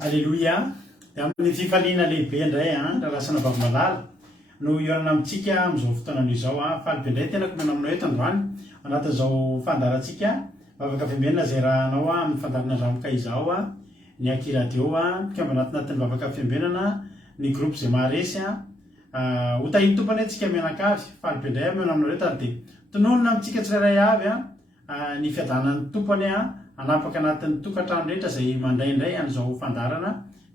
Alleloia. Dia amin'ny fifaliana lehibe indray rasana vavamalala no ionana amintsika amin'izao fotoana izao faly be indray tenako mena aminao eto androany anatin'izao fandarantsika vavaka fiambenana izay rahanao amin'ny fandarana ramoka izao ny akiradio mpikamba anatin'ny vavaka fiambenana ny groupe izay maharesy hotahiny tompany antsika mianakavy faly be indray mena aminao eto ary dia tononona amintsika tsirairay avy ny fiadanan'ny tompany anapaka anatin'ny tokantrano rehetra izay mandraindray an'izao fandarana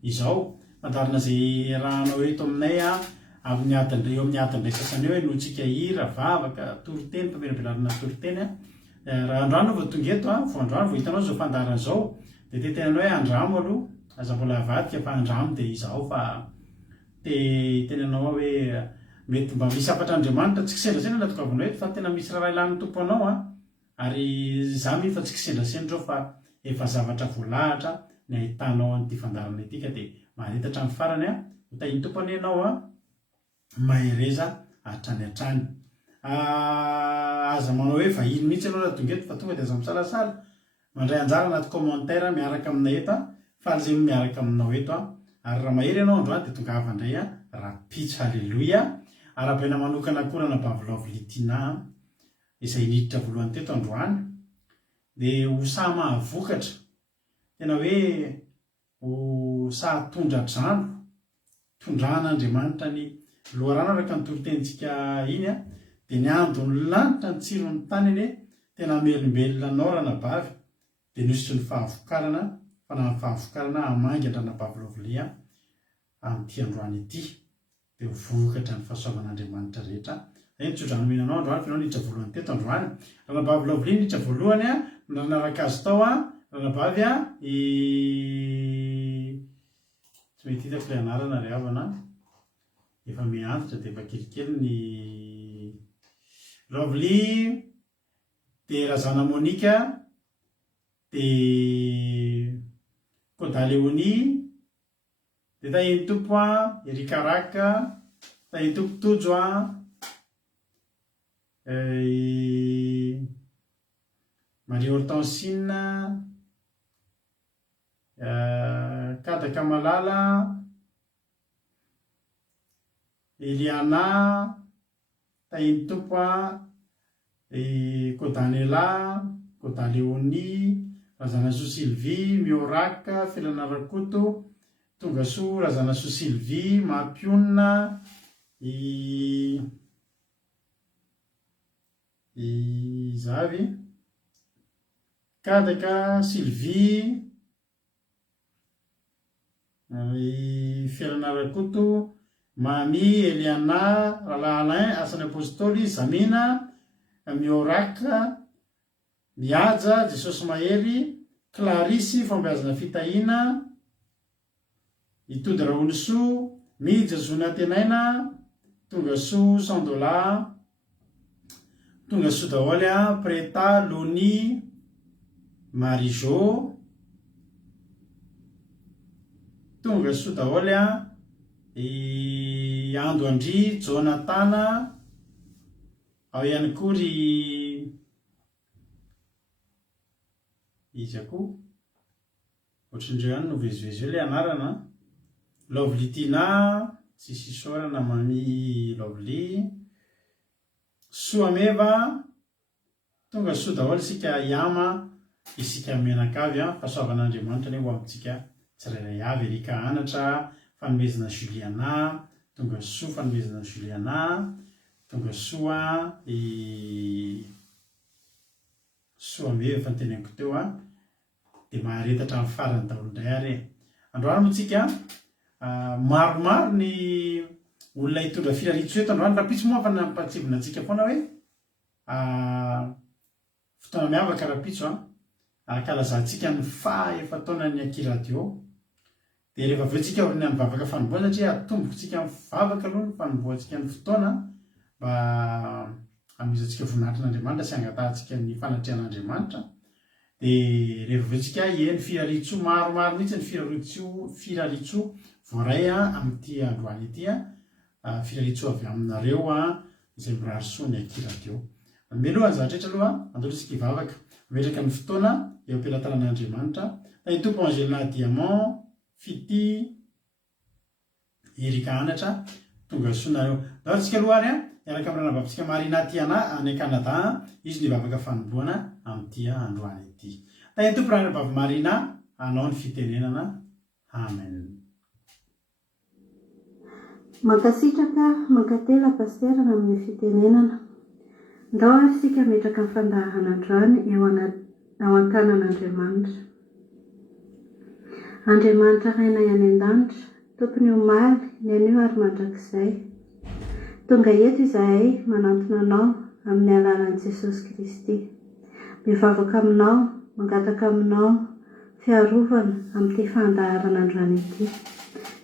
izao fandarana izay rahanao eto aminay amin'ny adiny eo amin'ny adiny ray sasany eo notsika hira vavaka toriteny mpamelabelarina toriteny raha androany vao tonga eto vao androany vao hitanao zao fandarana izao dia tetenanao hoe andramo aloha aza mbola avadika fa andramo dia izao fa tenanao hoe mety mba misy afatr'Andriamanitra tsy kisendrasena natokavinao eto fa tena misy raha ilan'ny tompo anao ary za mifa tsy kisendrasena zao fa efa zavatra voalahatra ny ahitanao an'ity fandarana ity ka dia maharitatra amin'ny farany hotahiny tompany ianao mahereza hatrany hatrany aza manao hoe vahiny mihitsy anao raha tonga eto fa tonga dia aza misalasala mandray anjara anaty commentaire miaraka aminay eto fa zay miaraka aminao eto ary raha mahery ianao androany dia tonga avandray rapitso. Halleloia. Arabaina manokana korana Bavilaovy Litina izay niditra voalohany teto androany dia ho sahy mahavokatra tena hoe ho sahy tondra-drano tondran'Andriamanitra ny loharano araka ny toritentsika iny dia ny andony lanitra ny tsiron'ny tany tena melombelona naorana bavy dia nisotry ny fahavokarana fa na ny fahavokarana hamangy andrana Bavilaovy Lia amin'ity androany ity dia ho vokatra ny fahasoavan'Andriamanitra rehetra. Izay nitsodrano menanao androany fa ianao niditra voalohany teto androany rana Bavilaovy Lia niditra voalohany nanaraka azy tao rana bavy tsy mety hitako ilay anarana ry havana efa miantitra dia efa kelikely ny Lovely dia Razana Monika dia Kodaléoni dia tahiny tompo Erika Raka tahiny tompo Tojo Marie Hortensine Kadaka Malala Eliana tahiny tompo Kodanela Kodaléoni Razana Soa Sylvie Mioraka Felana Rakoto Tongasoa Razana Soa Sylvie Mapiona Zavy Kadaka, Sylvie, Fialanarakoto, Mami, Eliana, Ralalin, Asany Apôstôly, Zamina, Mioraka, Miaja, Jesosy Mahery, Clarisy, Fambeazana Fitahina, Itody Raolosoa, Mija Zonatenaina, Tongasoa, Sandola, Tongasoa daholy a, Preta, Loni, Marijo, Tongasoa daholy a, Ando Andry, Jonatana, ao ihany koa ry izy akoho ohatrandreo ihany no vezivezy eo le anarana. Lovely Tina, tsisy isaorana Mami Lovely, Soameva, tonga soa daholo isika iama, isika menakavy a, fahasoavan'Andriamanitra ny ho amintsika tsirairay avy. Erika Anatra, fanomezana Juliana, tonga soa fanomezana Juliana, tonga soa Soameva efa nyteneniko teo a, dia maharetatra amin'ny farany daholo indray ary. Androany moa tsika maromaro ny olona hitondra firaritso eto androany. Rapitso moa fa nampatsivona antsika foana hoe fotoana miavaka rapitso kalazantsika ny faha-efataona ny Akiradio. Dia rehefa aveo tsika orina ny vavaka fanomboana satria atombokontsika mivavaka aloha ny fanomboantsika ny fotoana mba amizatsika voninahitrin'Andriamanitra sy angatahantsika ny fanatrehan'Andriamanitra. Dia rehefa aveo tsika eny firaritso maromaro mihitsy ny firaritso voaray amin'ity androany ity firaritso avy aminareo izay mirarisoa ny Akiradio. Meloha ny zahatrehetra aloha andolotsika hivavaka metraka ny fotoana eo am-pilatanan'Andriamanitra. Tany tompo Angelina Diamant, Fity, Erika Anatra, tonga soanareo. Daholintsika aloha ary miaraka amin'ny ranabavitsika Marina Tiana any Canada, izy nivavaka fanomboana amin'ity androany ity. Tany tompo ranabavy Marina, anao ny fitenenana. Amen. Mankasitraka mankatela pasterana amin'ny fitenenana. Ndao isika metraka ny fandaharan'androany ao an-tanan'Andriamanitra. Andriamanitra raina ihany an-danitra, tompony omaly ny anio ary mandrakizay. Tonga eto izahay manantona anao amin'ny alalan'i Jesosy Kristy. Mivavaka aminao, mangataka aminao fiarovana amin'ity fandaharan'androany ity.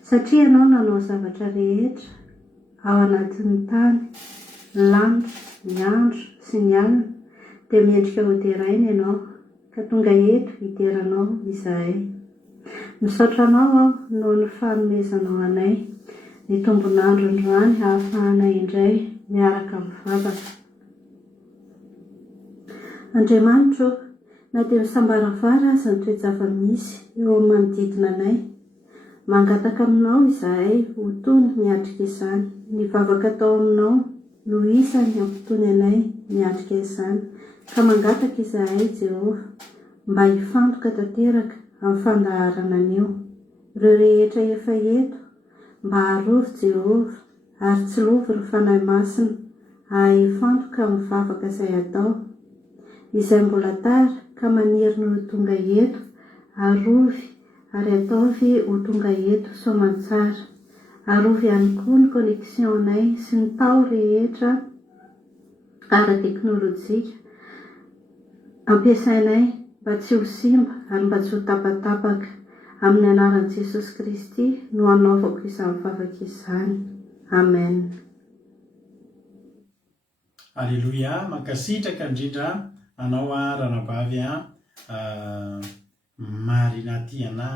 Satria ianao nanao zavatra rehetra ao anatin'ny tany, ny lanitra, ny andro sy ny alina, dia miendrika ho deraina ianao, ka tonga eto hideranao izahay. Misaotra anao aho noho ny fanomezanao anay ny tombon'andro androany hahafahanay indray miaraka mivavaka. Andriamanitra, na dia misambaravara aza ny toe-java-misy eo amin'ny manodidina anay, mangataka aminao izahay ho toy ny miatrika izany. Ny vavaka tao aminao no isany ampitony anay miatrika izany. Ka mangataka izahay Jehova mba hifantoka tanteraka amin'ny fandaharana anio. Ireo rehetra efa eto mba harovy Jehova ary tsy lovy ny fanahy masina hifantoka amin'ny vavaka izay atao. Izay mbola tara ka maniry no tonga eto harovy ary ataovy ho tonga eto soamantsara. Harovy ihany koa ny connexion anay sy ny tao rehetra ara-teknôlôjika ampiasainay mba tsy ho simba ary mba tsy ho tapatapaka. Amin'ny anaran'i Jesosy Kristy no anaovako izany vavaka izany. Amen. Alleluia. Mankasitraka indrindra anao ranabavy Marina Tiana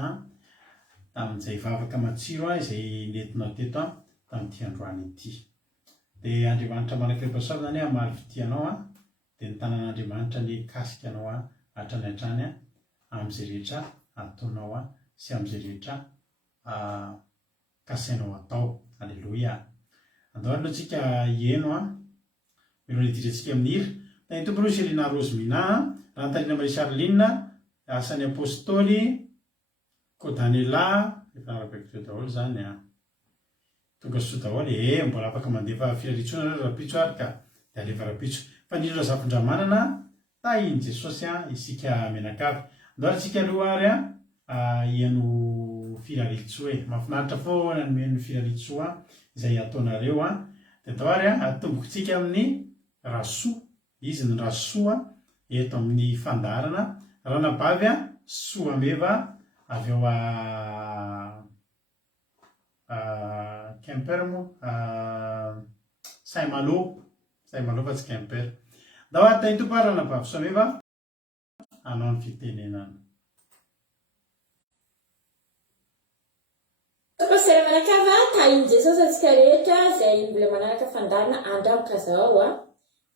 tamin'izay vavaka matsiro izay nentinao teto tamin'ity androany ity. Dia Andriamanitra manakirepasavy zany hamaly fitianao dia ny tanan'Andriamanitra ny kasika anao hatrany hatrany amin'izay rehetra ataonao sy amin'izay rehetra kasainao atao. Alleluia. Andao aloha tsika hieno miloha niditrantsika amin'ny hira. Tany tompony Selina Rosemina, Rantalina Marie Charline, Asany Apôstôly, Kodanela, efa narapekiteo daholo zany tonga soa daholo. Mbola afaka mandefa firaritsoana rapitso ary ka dia alefa rapitso. Fa nindro zafin-dramanana tahiny Jesosy isika menakavy. Andao antsika aloha ary iano firalitsoa mahafinaritra foana ny meno firalitsoa izay ataonareo dia atao ary atombokontsika amin'ny rasoa. Izy ny rasoa eto amin'ny fandarana ranabavy soa meva avy eo Quimper moa Saint-Malo fa tsy Quimper. Ndao ataitopa ranabavy soa meva anao ny fitenenana. Pasera manakava tahiny Jesosy antsika rehetra izay mbola manaraka fandarana andramaka zao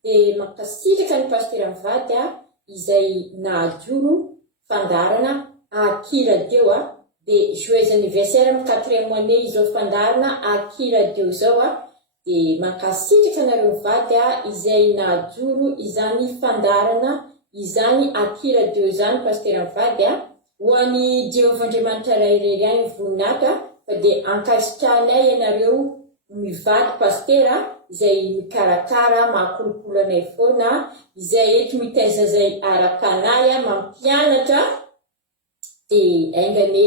dia mankasitraka ny pasitera mivady izay nahajoro fandarana Aki Radio dia joyeux anniversaire amin'ny 4e année izao fandarana Aki Radio zao dia mankasitraka nareo mivady izay nahajoro izany fandarana izany Aki Radio izany pasitera mivady ho an'ny Jehovah-Andriamanitra irery any voninahitra dia ankasitrahanay ianareo mivady pasitera izay mikarakara mahakolokolo anay foana izay eto mitaiza zay arakanay mampianatra dia aingany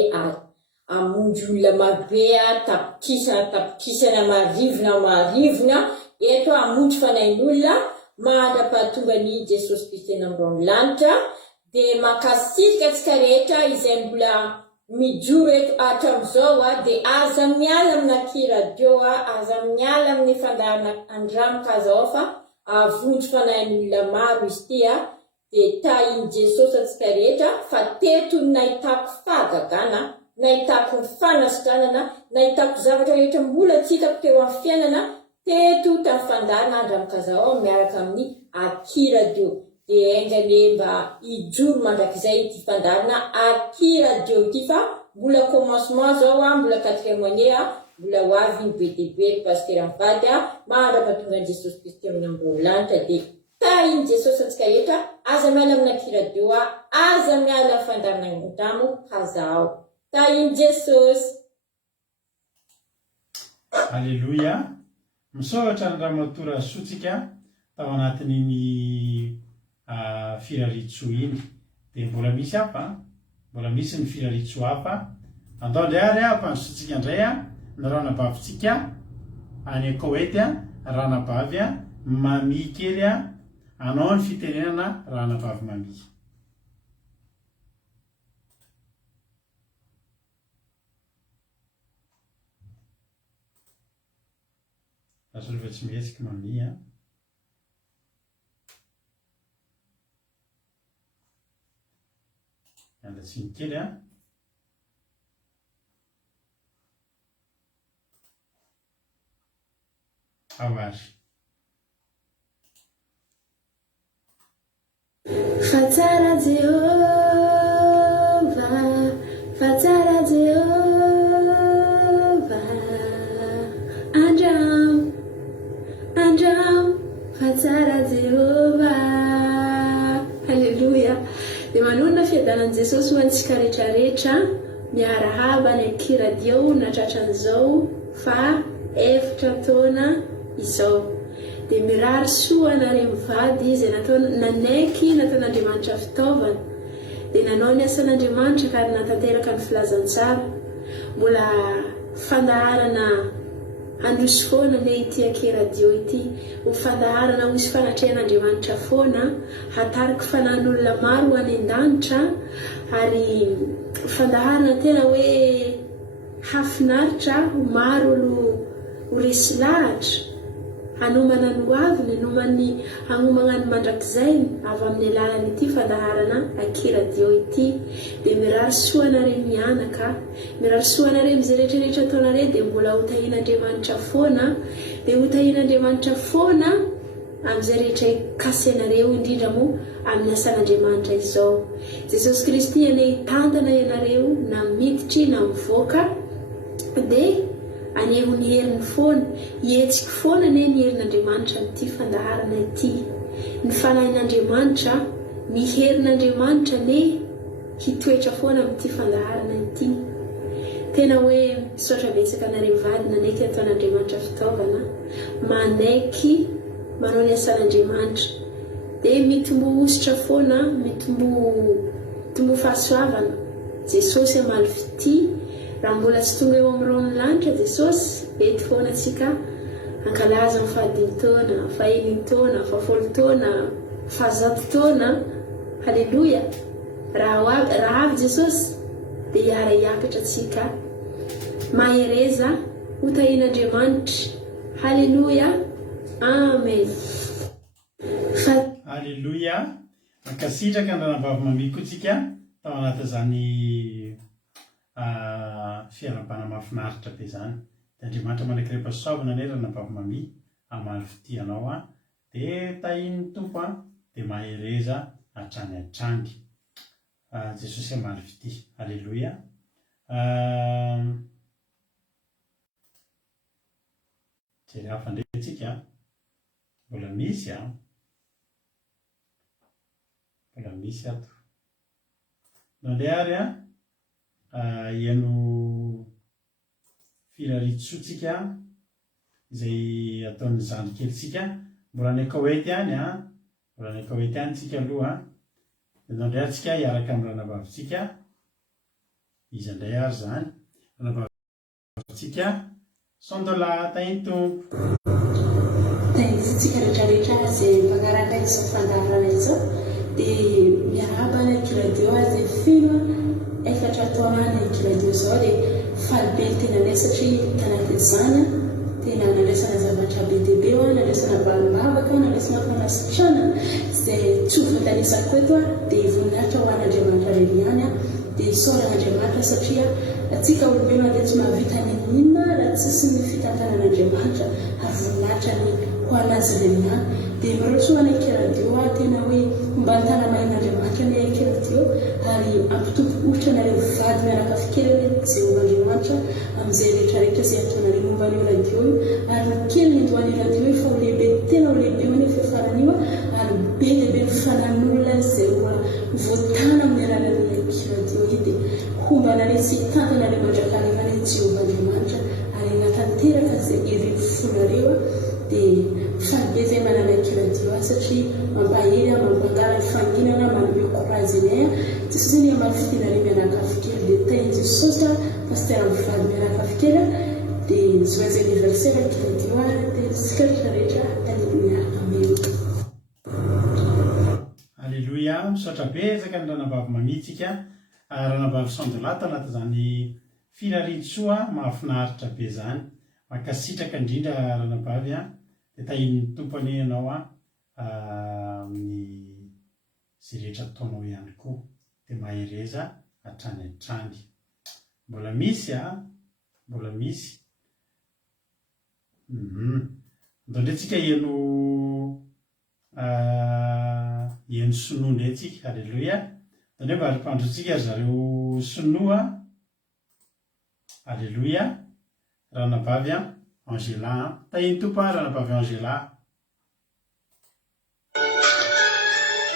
amonjy olona marobe tapikisana marivona eto amonjy fanain'olona mandra-pahatonga ny Jesosy Kristy eny ambony lanitra dia mankasitraka antsika rehetra izay mbola mijoro eto hatramin'izao dia aza miala amin'ny Aki Radio aza miala amin'ny fandarana andramaka zao fa avonjy fanain'olona maro izy ity dia tahiny Jesosy antsika rehetra fa teto nahitako fahagagana, nahitako fanasitranana, nahitako zavatra rehetra mbola tsy hitako teo amin'ny fiainana teto tamin'ny fandarana andramaka zao miaraka amin'ny Aki Radio. Dia aingany mba hijoro mandrakizay ity fandarana Aki Radio ity fa mbola commencement zao mbola 4e année mbola ho avy ny BDB pasitera mivady mandra-pahatonga ny Jesosy Kristy amin'ny ambony lanitra dia tahiny Jesosy antsika rehetra aza miala amin'ny Aki Radio aza miala amin'ny fandarana Andramo hazao. Tahiny Jesosy. Alleluia. Misaotra ny Ramatoa Sotsika tao anatin'iny firalitsoa iny dia mbola misy hafa mbola misy ny firalitsoa hafa. Andao indray ary ampansotsika indray ny ranabavitsika any Koety ranabavy mami kely anao ny fitenenana ranabavy mami. Asolo tsy mihetsika mami andatsiny kely awary. Fatsara Jehovah, fatsara Jehovah, Andram, fatsara Jehovah. Halleluja. Dia manonona fiadanan'i Jesosy ho antsika rehetrarehetra miarahaba ny Aki Radio natratran'izao fa 4 taona izao. Dia mirary soa nareo mivady izay nanaiky nataon'Andriamanitra fitaovana dia nanao ny asan'Andriamanitra ka ary natanteraka ny filazantsara. Mbola fandaharana androso foana ny ity Aki Radio ity ho fandaharana misy fanatrehan'Andriamanitra foana hatarika fanan'olona maro any an-danitra ary fandaharana tena hoe hafinaritra maro olo ho resy lahatra hanomana ny hoaviny hanomana ny mandrakizainy avy amin'ny alalan'ity fandaharana Aki Radio ity. Dia mirary soanareo mianaka, mirary soanareo izay rehetrarehetra ataonareo dia mbola ho tahian'Andriamanitra foana, dia ho tahian'Andriamanitra foana amin'izay rehetra ikasenareo indrindra moa amin'ny asan'Andriamanitra izao. Jesosy Kristy ane hitantana ianareo na miditry na mivoaka dia aneho ny heriny foana, hietsika foana ane ny herin'Andriamanitra amin'ity fandaharana ity. Ny fanahin'Andriamanitra, ny herin'Andriamanitra ane hitoetra foana amin'ity fandaharana ity. Tena hoe misaotra betsaka anareo vady nanaiky ataon'Andriamanitra fitaovana manaiky manao ny asan'Andriamanitra dia mitombo ositra foana, mitombo fahasoavana. Jesosy amaly fity, raha mbola tsy tonga eo amin'ny rony lanitra Jesosy, mety foana antsika ankalaza ny fahadimy taona, faheniny taona, fahafolo taona, fahazato taona. Halleloia! Raha avy Jesosy dia hiara hiakatra antsika mahereza ho tahin'Andriamanitra. Halleluia! Amen. Halleluia! Mankasitraka andranam-bavy mamiko tsika tao anaty zany fiarabana mahafinaritra be zany. Dia Andriamanitra manankirepa-soavana ane ranam-bavy mami amaly fitianao dia tahin'ny tompo dia mahereza hatrany hatrany. Jesosy amaly fity. Halleluia! Jery hafa ndray tsika mbola misy mbola misy ato nandehary iano firaritsotsika izay ataon'ny zandrikelytsika mbola ny Koety any mbola ny Koety any tsika aloha nandray atsika hiaraka amin'ny ranabavitsika izy andray ary zany ranabavitsika sondola tahiny tompo tahintsika rehetrarehetra izay mpanaraka izao fandarana izao dia miaraba ny kiradio azy fino efatra taona ny kiradio izao dia falibe ny tena lay satria tanaty izany tena nalesana zavatra be dia be nalesana valom-bavaka nalesana fanasitrana izay tsy ho voatanisako eto dia voninahitra ho an'Andriamanitra reny ihany dia isaoran'Andriamanitra satria atsika olombelona dia tsy mahavita ninina raha tsisy ny fitantanan'Andriamanitra ary voninahitra ny ho anazy reny ihany dia miroatsoana kiradio tena hoe mba ny tanamain'Andriamanitra ny kiradio ary ampitompo ohitra nareo vady miaraka fikeliny Jehovahandriamanitra amin'izay rehetrarehetra izay ataonareo momba an'io radio io ary mikely ny andohan'io radio io fa ho lehibe tena ho lehibe ho nefa faran'io ary be dia be ny fanan'olona izay mbola voatana amin'ny alalan'ny kiradio io dia homba nareo sy tantanareo mandrakariva ny Jehovahandriamanitra ary natanteraka izay ireny fonareo dia falibe izay manana kiradio satria mampahery mampangala ny fanginana manome courage inay Jesosy ny amaly fitinareo mianakavy kely dia tahin'i Jesosy pasteur mivady mianakavy kely dia joyeux anniversaire kiradio dia sika rehetrarehetra Halleluia. Amen. Halleluia! Misaotra betsaka ny ranabavy mamitsika ranabavy sondolata anaty zany firarintsoa mahafinaritra be zany mankasitraka indrindra ranabavy dia tahin'ny tompony ianao amin'ny zay rehetra ataonao ihany koa dia mahereza hatrany hatrany. Mbola misy mbola misy ndrendretsika iano sinoa ndray tsika. Halleluia! Ndrendray mba arim-pandrotsika zareo sinoa. Halleluia! Ranabavy Angela tahin'ny tompo ranabavy Angela.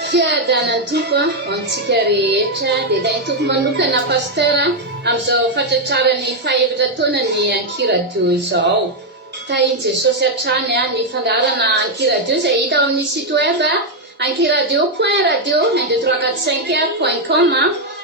Fiadanany tompo antsika rehetra dia tahin'ny tompo manokana pasteur amin'izao fatratrarany fahefatra taona ny ankiradio izao. Tahin'i Jesosy hatrany ny fandarana ankiradio izay hita ao amin'ny site web ankiradio.radio12345.com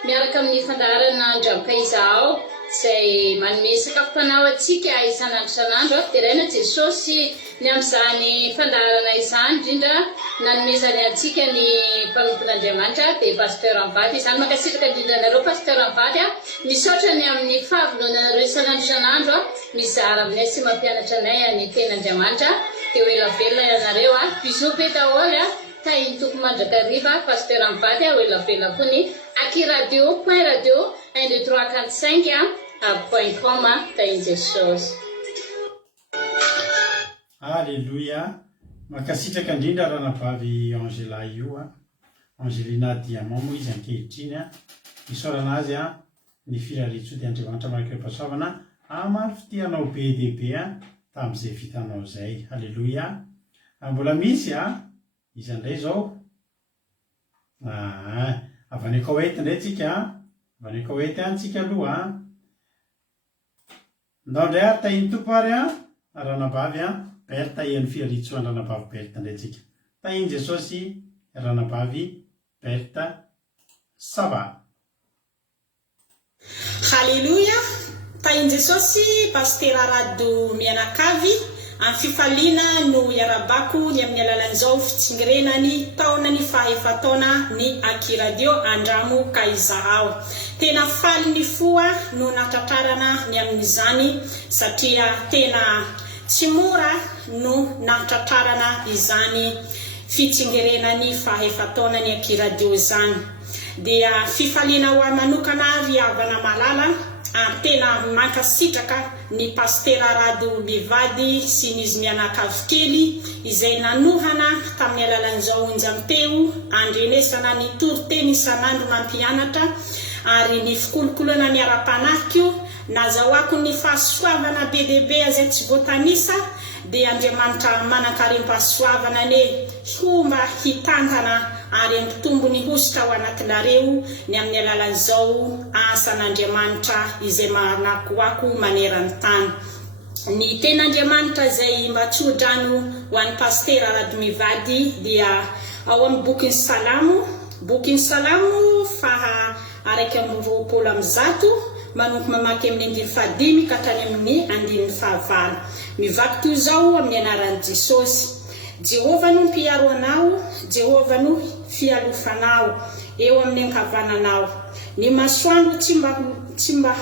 miaraka amin'ny fandarana Andramka izao izay manome sakafom-panao antsika isan'andro isan'andro dia raina Jesosy ny amin'izany fandarana izany indrindra nanomezany antsika ny mpanompon'Andriamanitra dia pasteur Mivady izany mankasitraka indrindra anareo pasteur Mivady misaotra ny amin'ny fahavononanareo isan'andro isan'andro mizara aminay sy mampianatra anay ny ten'Andriamanitra dia ho elavelona ianareo bisous be daholo tahin'ny tompo mandrakariva pasteur Mivady ho elavela koa ny ankiradio.radio12345.com tahin'i Jesosy. Halleluia! Mankasitraka indrindra ranabavy Angela io Angelina Diamant moa izy ankehitriny isaorana azy ny firaritso dia Andriamanitra manankirepa-soavana amaly fitianao be dia be tamin'izay vitanao izay. Halleluia! Mbola misy izy andray zao avy any Koety indray tsika avy any Koety any tsika aloha ndao indray ary tahin'ny tompo ary ranabavy Berta ian'ny firaritsoan'ny ranabavy Berta indray tsika tahin'i Jesosy ranabavy Berta Sava. Haleluya, tainy Jesosy pastera Rado Mianakavy amin'ny fifaliana no iarabako ny amin'ny alalan'izao fitsingerenany taonany fahefatona ny Akiradio Andramo Kaizahao. Tena faly ny foa no natratrarana ny amin'izany satria tena tsy mora no natratrarana izany fitsingerenany fahefatona ny Akiradio izany. Dia fifaliana ho manokana riavana malala ary tena mankasitraka ny pastera Rado Mivady sy nizy mianakavy kely izay nanohana tamin'ny alalan'izao onjam-peo andrenesana ny toriteny isan'andro mampianatra ary ny fikolokolana ny ara-panahiko nazahoako ny fahasoavana be dehibe izay tsy voatanisa dia Andriamanitra manan-karem-pahasoavana ny fomba hitantana ary ampitombo ny hositra ao anatinareo ny amin'ny alalan'izao asan'Andriamanitra izay manakoako manerany tany. Ny ten'Andriamanitra izay mba tsodrano ho an'ny pastera Rado Mivady dia ao amin'ny bokin'ny Salamo faha 120 manompo mamaky amin'ny 15 ka hatrany amin'ny 19. Mivaky toy izao amin'ny anaran'i Jesosy: Jehova no mpiaro anao, Jehova no fialofanao eo amin'ny ankavananao. Ny masoandro tsy mba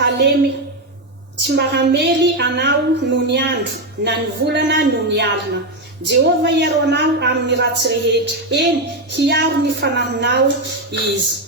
hamely anao no ny andro, na ny volana no ny alina. Jehova iaro anao amin'ny ratsy rehetra, eny hiaro ny fanahinao izy.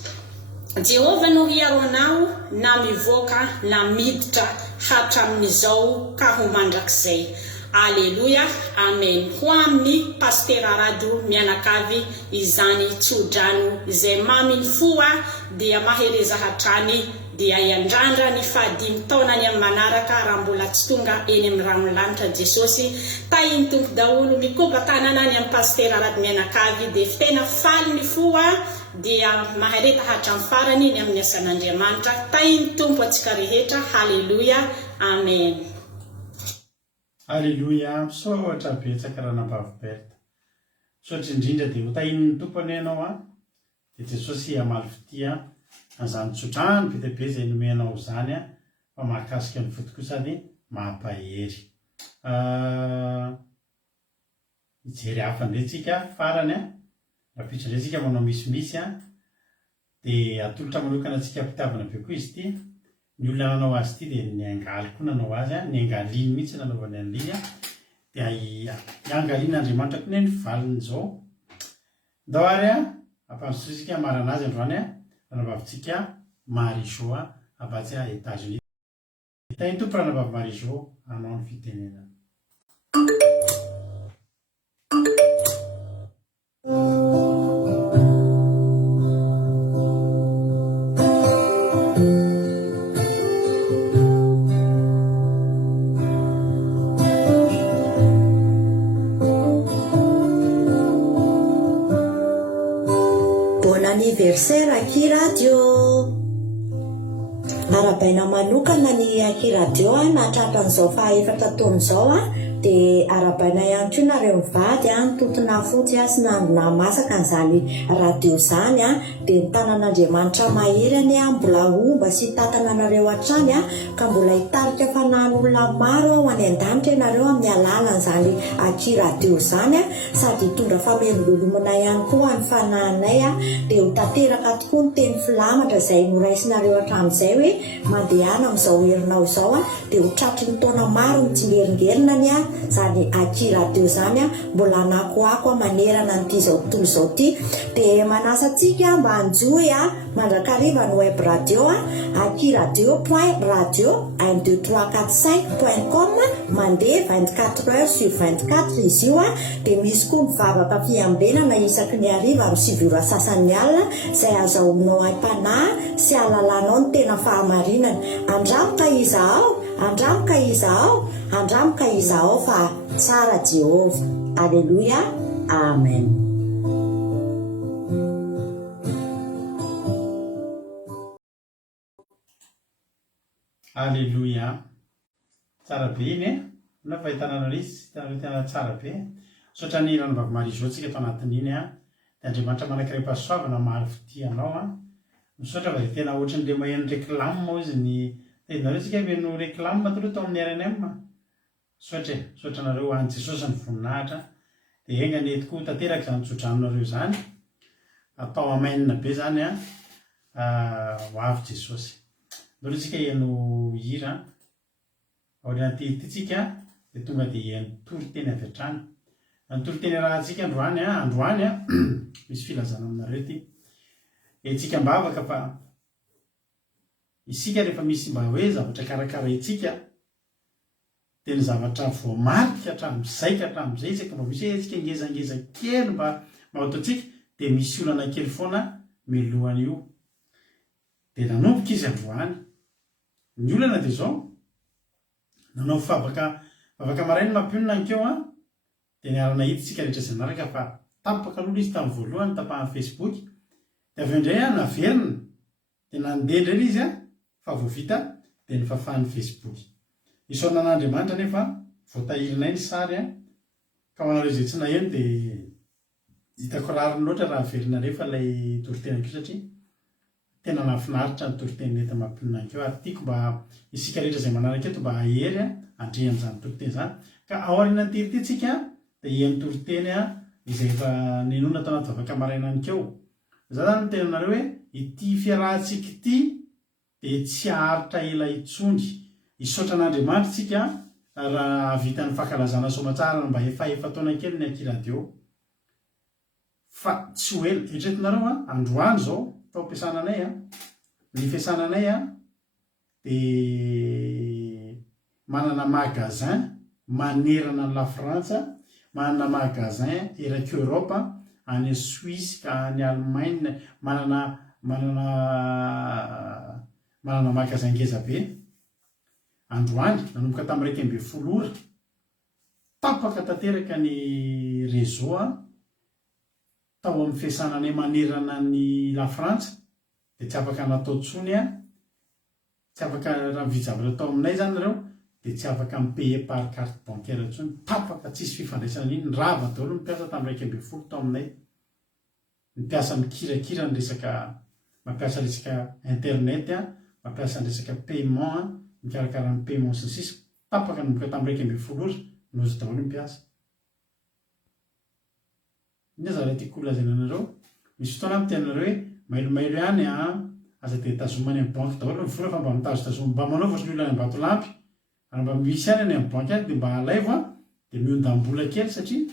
Jehova no hiaro anao na mivoaka na miditra hatramin'izao ka ho mandrakizay. Aleluia, amen. Ho amin'ny pastera Rado Mianakavy izany tsodrano izay maminy foa dia mahereza hatrany dia iandrandra ny 15 taonany amin'ny manaraka raha mbola tsy tonga eny amin'ny ranolanitra Jesosy. Tahiny tompo daholo mikopa tanana ny amin'ny pastera Rado Mianakavy dia tena faly ny foa dia mahereta hatramin'ny farany ny amin'ny asan'Andriamanitra. Tahiny tompo atsika rehetra. Haleluia, amen. Alleluia, misaotra betsaka ranabavy Berta. Misaotra indrindra dia ho tahin'ny tompony ianao dia Jesosy hamaly fitia an'izany tsodrano be dia be izay nomenao izany fa mahakasika ny fotokosany mampahery. Mijery hafa indray tsika farany rapitra indray tsika manao misimisy dia atolotra manokana antsika mpitiavana be koa izy ity. Ny olona nanao azy ity dia ny angaly koa nanao azy, ny angaliny mihitsy nanaovany an'iliny dia iangalian'Andriamanitra koa ny valin'izao. Ndao ary ampanositsika marana azy androany ranabavitsika Marie-Jo abatsy États-Unis. Tahiny tompo ranabavy Marie-Jo anao ny fitenenana. Anniversaire Akiradio. Arabaina manokana ny Akiradio natrapan'izao fahaefatra taona izao dia arabaina ihany koa nareo mivady nitotona fotsy sy nandona masaka an'izany radio izany dia ny tanan'Andriamanitra mahirany mbola omba sy tatananareo hatrany ka mbola hitarika fanan'olona maro ho any an-danitra ianareo amin'ny alalan'izany Akiradio izany sady hitondra famelom-belomana ihany koa ny fanahinay dia ho tanteraka tokoa ny teny filamatra izay noraisinareo hatramin'izay hoe mandehana amin'izao herinao izao dia ho tratry ny taona maro mitsingeringerinany zany Akiradio zany mbola nakoako manerana n'ity zao tontolo zao ty dia manasa antsika mba hanjoy mandrakariva ny web radio akiradio.radio12345.com mandeha 24h/24 izy io dia misy koa mivavaka fiambenana isaky ny hariva amin'ny 7 sasany alina izay azahoanao am-panahy sy ahalalànao ny tena fahamarinana. Andramoka izaho fa tsara Jehova. Aleluia, amen. Aleluia, tsara be iny na fahitanana izy tena tsara be. Sotra ny ranabavy Marie-Jo tsika eto anatin'iny de andriamanitra manankiray-pahasoavana maro fidianao a misaotra fa de tena ohatran'le maheno réclame moa izy ny tenareo tsika meno réclame taloha tao amin'ny RNM sotra nareo any Jesosy ny voninahitra de enga ny tokoa tanteraka zany tsodraninareo zany atao amainina be zany a ho avy Jesosy nareo tsika eno hira aoriantytsika de tonga de toro teny avy atrany antoro teny rahantsika androany a misy filazana aminareo ty etsika mbavaka fa isika rehefa misy mba hoe zavatra karakara itsika teny zavatra voamarika hatramin'izay hatramin'izay tsika mba misy etsika ngezangeza kely mba ataotsika de misy olana kely foana milohana io de nanomboka izy androany ny olana de zao nanao favaka marainy mampionina ankeo a de niarana hiditsika rehetra zay naraka fa tapaka aloha izy tamin'ny voalohany tapahan'ny Facebook de avy indray a naverina de nandendreny izy a fa voavita de ny fafahan'ny Facebook isaonan'Andriamanitra nefa voatahirinay ny sary a ka hoanareo zay tsy naheno de hitako rariny loatra raha verina rehefa lay toritenakio satria tena nafinaritra ny toriteny nety mampionina ankeo ary tiako mba isika rehetra zay manaraka eto mba ahery a andrehan'izany toriteny zany ka aoriana nyteritetsika de ian'ny toriteny a izay efa nenona tao anaty vavaka maraina anykeo za zany mitena anareo hoe ity fiarahantsika ity de tsy aharitra ela itsony isotra an'Andriamanitra tsika raha vitan'ny fankalazana somatsara mba efa taona kely ny akiradio fa tsy ho ela etretinareo a androany zao tao ampiasananay a ny fiasananay a de manana magasin manerana ny la Frantsa manana magasin eraky Europe any Suisse ka any Allemagne manana magasin ngeza be androany nanomboka tamin'ny 1 ora tapaka tanteraka ny réseau a tao amin'ny fiasananay manerana ny la Frantsa de tsy afaka natao tsony a tsy afaka raha mividy zavatra tao aminay zany nareo de tsy afaka mipaye par carte bancaire tsony tapaka tsisy fifandraisana n'iny rava daholo mipiasa tamin'ny 1 tao aminay mipiasa mikirakira ny resaka mampiasa resaka internet a mampiasa ny resaka paiement a mikarakara ny paiement sy ny sisa tapaka nomboka tamin'ny 1 ora nozy daholo mipiasa ina zavatra tiako lazaina anareo misy fotoana mitenanareo hoe mailomailo ihany a aza de tazomany amin'ny banky daholo ny vola fa mba mitazotazoma mba manaova sy ny olona any Ambatolampy ary mba misy ihany any amin'ny banky any de mba alaivo a de miondam-bola kely satria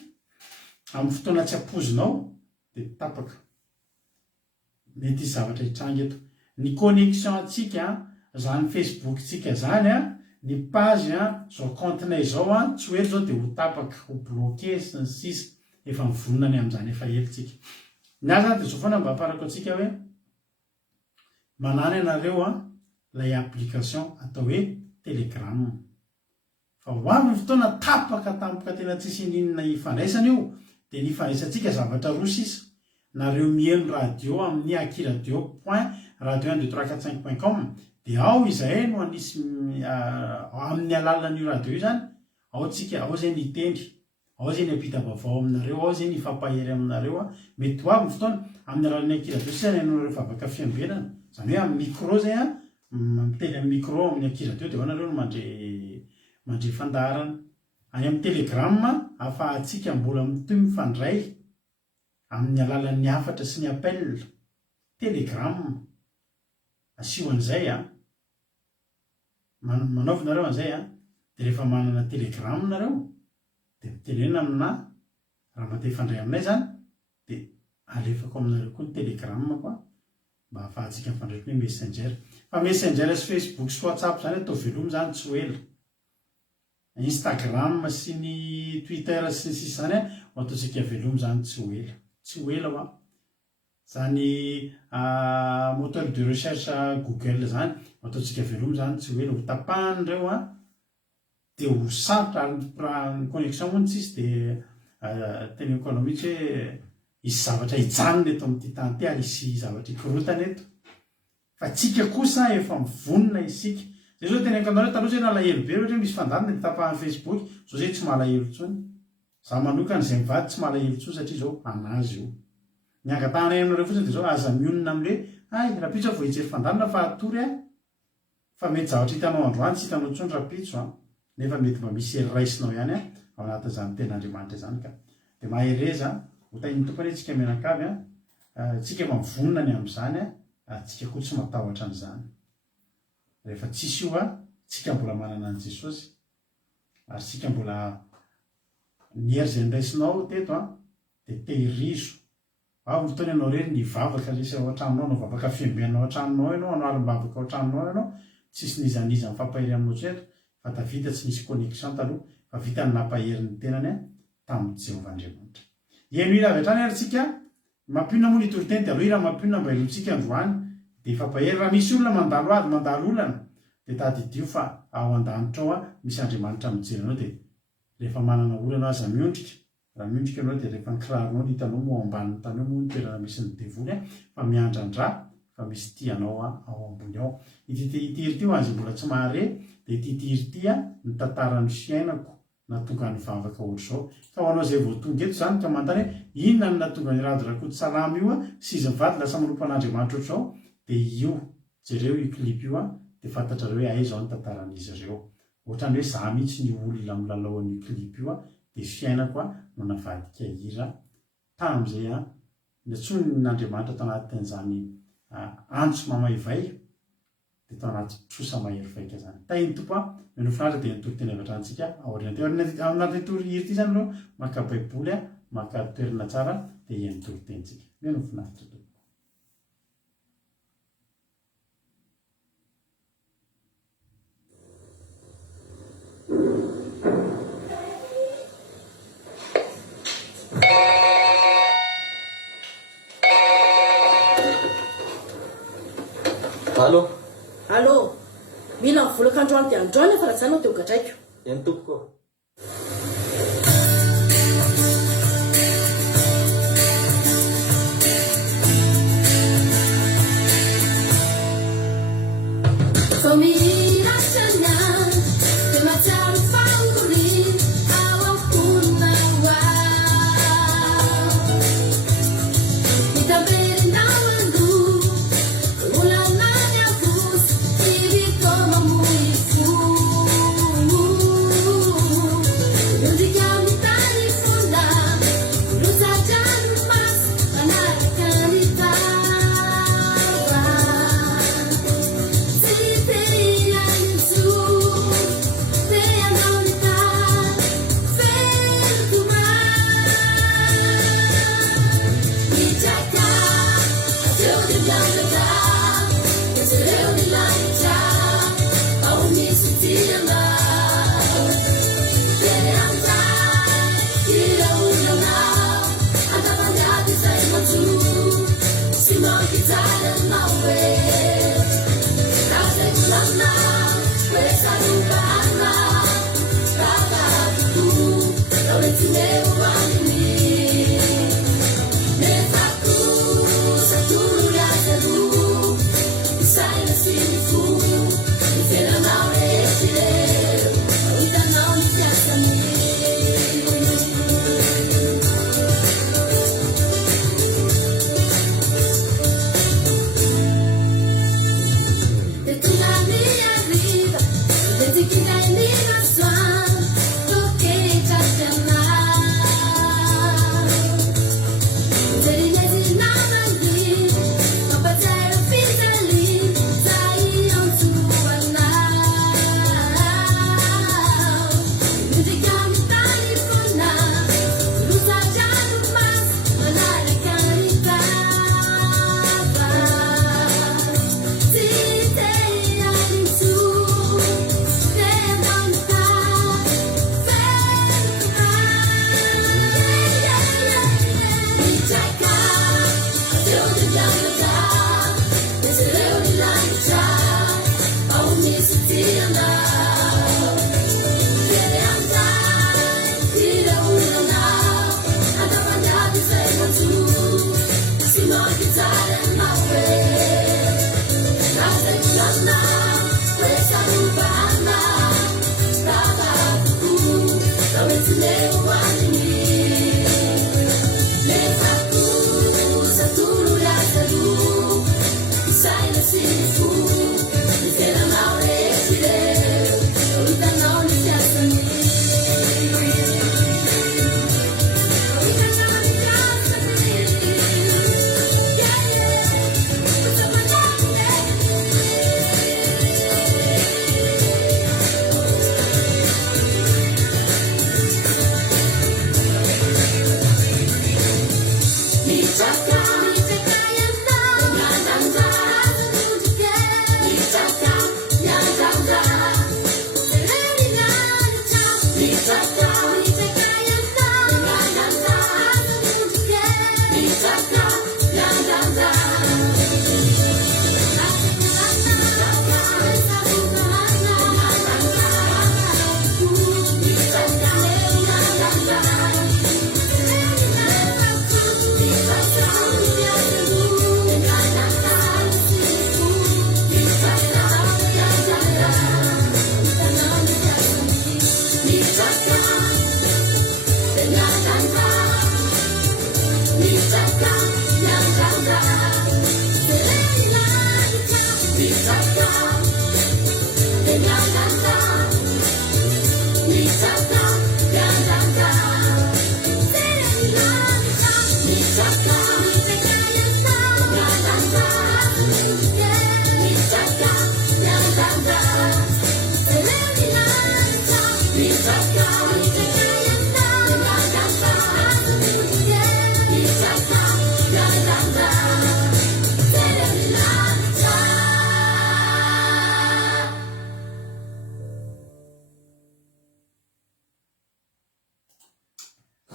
amin'ny fotoana tsy ampozinao de tapaka mety izy zavatra hitrangy eto ny connexion atsika zany Facebook tsika zany a ny page a zao comptenay zao a tsy hoe zao de ho tapaka ho bloqué sy ny sisa efa mivonina ny amin'izany efa elitsika ny azy zany de zao foana mba aparako atsika hoe manany ianareo a lay application atao hoe Telegram fa ho avy ny fotoana tapaka tampoka tena tsisy ninona ifandraisana io de ny ifandraisantsika zavatra roa sisa nareo mihaino radio amin'ny akiradio.radio12345.com de ao izahay no anisy amin'ny alalan'io radio io zany ao zay ny itendry ao zay ny apita vaovao aminareo ao zay ny ifampahery aminareo a mety ho avy ny fotoana amin'ny alalan'ny akiradio sy anareo favaka fiambenana zany hoe amin'ny micro zay a miteny amin'ny micro amin'ny akiradio de ho anareo no mandre fandarana any amin'ny Telegram afahantsika mbola mitoy mifandray amin'ny alalan'ny hafatra sy ny appel Telegram asio an'izay a manaovy nareo an'izay a de rehefa manana Telegram nareo de mitenena amina raha mate ifandray aminay zany de alefako aminareo koa ny Telegram koa mba afahantsika mifandray koa ny messenger fa messenger sy Facebook sy WhatsApp zany atao velomy zany tsy ho ela Instagram sy ny Twitter sy ny sisa zany ho ataotsika velomy zany tsy ho ela hoa zany moteur de recherche Google zany ho ataotsika velomy zany tsy ho ela ho tapahany reo de ho sarotra raha ny connexion moa tsisy de teny économique hoe isy zavatra hijanona eto amin'ity tany ty ary isy zavatra ikorotana eto fa tsika kosa efa mivonona isika zay zao teny ankanareo taloha zay nalahelo be ohatra hoe misy fandarina de tapahan'ny Facebook zao zay tsy malahelo tsony za manokana zay mivady tsy malahelo tsony satria zao anazy io ny angatahana aminareo fotsiny de zao aza mionona amle ay rapitso vo hijery fandanona fa atory fa mety zavatra hitanao androany tsy hitanao tsony rapitso nefa mety mba misy hery raisinao ihany ao anatin'izany ten'andriamanitra zany ka de mahereza hotainy tompony tsika mianakavy tsika mavonina ny am'izany tsika koa tsy matahotra an'izany rehefa tsisy io tsika mbola manana an' Jesosy ary tsika mbola ny hery zay nraisinao teto de tehirizo fotoana ianao rery nivavaka resy ao an-tranonao no vavaka fiembenao an-tranonao ianao anao alim-bavaka ao an-tranonao ianao tsisy nizaniza mifampahery aminao tseto fa tavita tsy nisy connexion taloha fa vita ny nampahery ny tenany tamin'ny Jehovah Andriamanitra. Eno ila avy hatrany ary tsika mampionana moa ny toriteny de aloha ira mampionana mba ilontsika androany de fampahery raha misy olona mandalo ady mandalo olana de tadidio fa ao an-danitra ao misy Andriamanitra mijery anao de rehefa manana olana aza miondrika raha miondrika anao de rehefa nikiraronao ny hitanao mo ambanin'ny tany ao moa ny toerana misy ny devoly fa miandrandra fa misy tianao ao ambony ao ititiry ty azy mbola tsy mahare de ititiry ty ny tantarany fiainako natonga ny vavaka ohatr'izao fa ho anao zay vao tonga eto zany ka mantany inona ny natonga ny rado rakoto salama io sy izy mivady lasa manompo an'Andriamanitra ohatr'izao de io jereo io clip io de fantatrareo hoe ay zao ny tantaran'izy ireo ohatrany hoe za mihitsy ny olona milalaoan'io clip io de fiainako no navadika hira tam'izay nitsony n'Andriamanitra tao anatin'izany antso mamaivay de tao anaty trosa mahery vaika zany tainy tompo menofinaritra de nitory-teny avy atrantsika aorinateny tory hiry ty zany reo maka baiboly maka toerina tsara de nitory-tentsika menofinaritra to. Allô, mila mivolaka androany de androany fa raha zany anao de hogadraiko. Eny tompoko.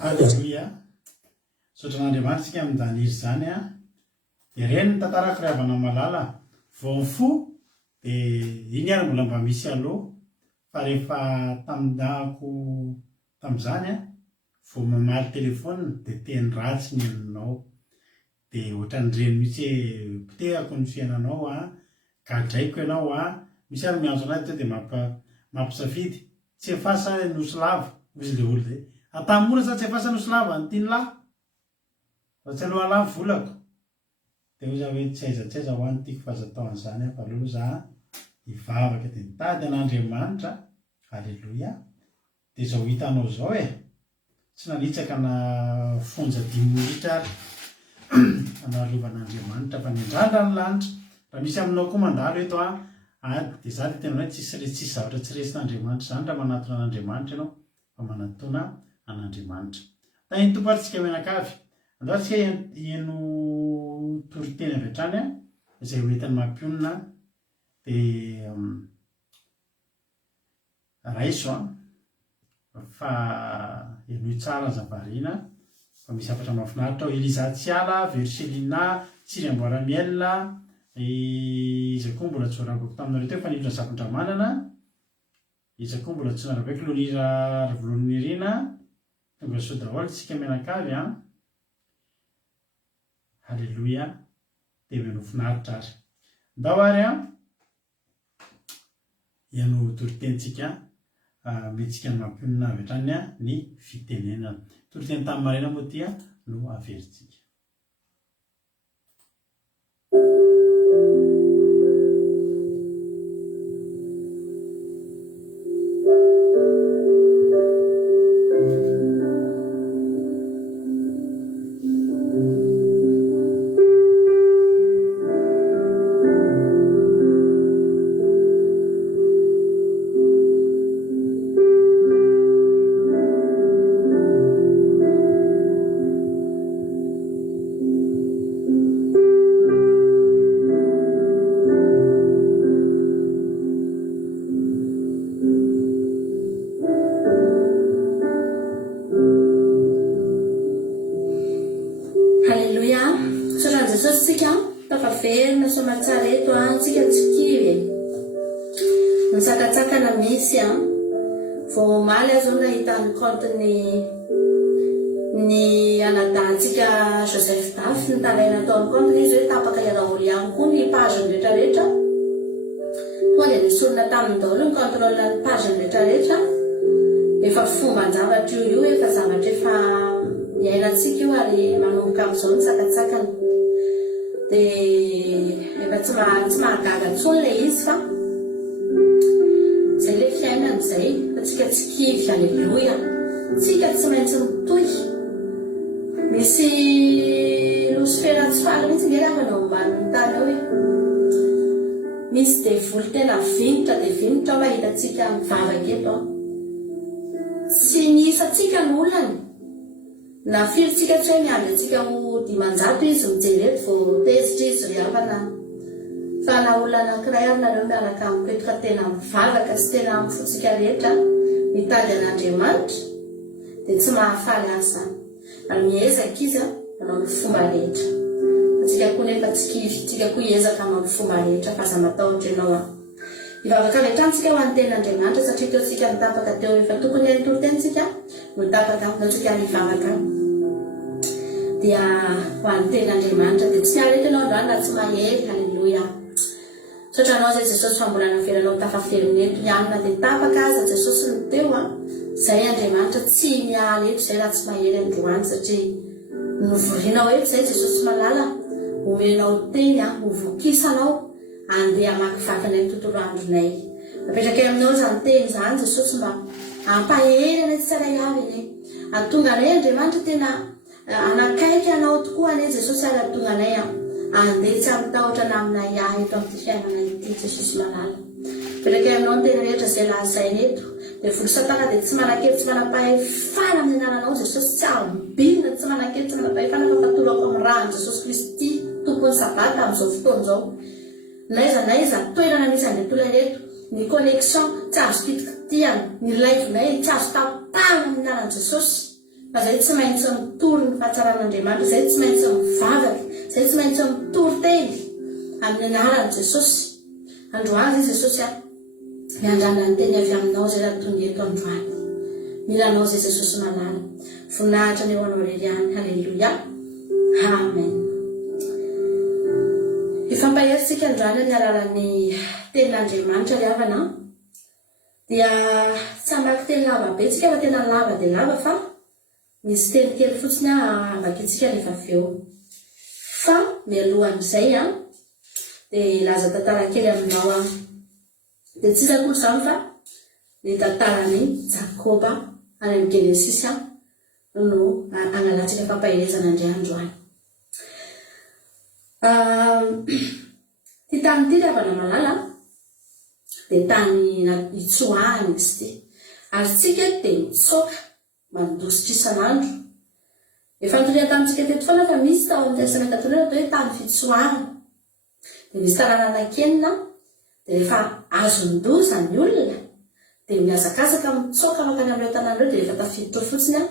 Alleluia. Sotran'Andriamanitra sika amin'izany izy zany a. Dia reny ny tantarako ravana malala vao fo dia iny ary mbola mba misy aloha fa rehefa tamindahako tamin'izany a vao mamaly telefônina dia teny ratsy ny aminao dia ohatran'ireny mihitsy hoe potehako ny fiainanao a gadraiko ianao a misy ary miantso anazy dia mampisafidy tsy efasa nosy lava izy le olo zay atamora sa tsy efasa nosy lava ny tiany lahy fa tsy aloha lahy volako dia ho za hoe tsy aiza ho any tiako fazataon'izany a fa aloha za hivavaka dia nitady an'Andriamanitra. Halleloia. Dia zao hitanao zao tsy nanitsaka na fonja 10 minitra ary analovan'Andriamanitra fa nindradra ny lanitra. Raha misy aminao koa mandalo eto dia za dia tena hoe tsisy zavatra tsy resin'Andriamanitra zany raha manatona an'Andriamanitra ianao fa manatona an'Andriamanitra. Tany tompoantsika mianakavy andatsika hieno toriteny avy hatrany izay hoentin'ny mampionina dia raiso fa enoy tsara zavariana fa misy afatra mahafinaritra ao Eliza Tsiala, Verselina, Tsiriamboaramiel, izy koa mbola tsy voarangoko taminareo teo fa niditra Zakondramanana, izy koa mbola tsy naraveko Lonira Rivolonirina, tonga sao daholo tsika mianakavy Halleluia. Dia meno finaritra ary ndao ary iano toritentsika metsika ny mampionina avy hatrany ny fitenenana. Toriteny tamin'ny maraina moa tia no averintsika. Nisakatsakana misy vao maly azo nahitany compte-ny anadantsika Joseph Daf nitalaina ataony compte izy hoe tapaka iaraholy ihany koa ny page-ny rehetrarehetra. Tonga dia nisorona tamin'ny daholo ny contrôle ny page-ny rehetrarehetra. Efa fomban-javatra io efa zavatra efa iainantsika io ary manomboka amin'izao nisakatsakana. Dia efa tsy mahagaga intsony ilay izy fa zay le fiainana izay fa tsika tsy kivy. Halleluia. Tsika tsy maintsy mitohy. Misy losifera tsy faly mihitsy nge raha manao ambanin'ny tany ao hoe misy devoly tena vinitra dia vinitra ao hitantsika mivavaka eto. Tsy miisatsika ny olany na firintsika tsy hoe miandry antsika ho 500 izy mijery eto vao tezitra izy ry havana. Fa na olona anankiray ary nareo miaraka mipetoka tena mivavaka sy tena mifotsika rehetra mitady an'Andriamanitra dia tsy mahafaly asa ary miezaka izy manao ny fomba rehetra. Tsika koa nefa tsy kivy, tsika koa hiezaka manao ny fomba rehetra fa aza matahotra ianao hivavaka avy hatrany ho an'ny ten'Andriamanitra satria teo tsika mitapaka teo efa tokony hain-toritentsika no tapaka natsika hivavaka dia ho an'ny ten'Andriamanitra dia tsy miarety ianao androany na tsy mahery. Halleluia. Sotranao zay Jesosy fambolana feranao tafaferonyeto ihany na dia tapaka aza Jesosy ny teo zay Andriamanitra tsy mialy eto zay raha tsy mahery androany satria novorianao eto zay Jesosy malala omenao teny hovokisanao andeha hamakivaky ny tontolo andronay. Napetraka aminao zany teny zany Jesosy mba ampahery anay tsara avy ane atonga anay Andriamanitra tena anakaiky anao tokoa ane Jesosy ary atonga anay andeha tsy amitahotra na aminay ahy eto amin'ity fiainana ity Jesosy malala. Petraka aminao ny tena rehetra izay lazainy eto dia volosatana dia tsy manakely tsy manam-pahefana amin'ny anananao Jesosy, tsy ambinina tsy manakely tsy manam-pahefana fa fatorako amin'ny rahany Jesosy Kristy tompony sabata amin'izao fotoana izao. Naiza toerana misy andeha tola reto ny connexion tsy azo kitikitiana, ny live-nay tsy azo tapahana amin'ny ananan'i Jesosy, fa izay tsy maintsy mitory ny fahatsaran'Andriamanitra, izay tsy maintsy mivavaka, izay tsy maintsy mitory teny amin'ny ananan'i Jesosy. Androany izy Jesosy miandrana ny teny avy aminao izay raha tonga eto androany. Milanao izay Jesosy malala, voninahitra ny eo anao irery ihany. Halleluia, amen. Ifampahersika androany amin'ny alalan'ny tenin'Andriamanitra ry havana, dia tsy hamaky teny lava be tsika fa tena lava dia lava, fa misy teny kely fotsiny avakitsika rehefa avy eo. Fa mialohan'izay dia laza tantara kely aminao dia tsy zakolo izany fa ny tantarany Jakoba any amin'ny Genesisy no angalatsika fampaherezana indray androany. Ty tany ity ravana malala dia tany itsoahany izy ity, ary tsika dia mitsoka mandositra isan'andro. Efa antoriana tamintsika teto foana fa misy tao amin'ny Testament Katolika hoe tany fitsoahana. Dia misy tanàna kenina dia rehefa azon-doza ny olona dia miazakazaka mitsoka makany amin'ireo tanàna ireo, dia rehefa tafiditra fotsiny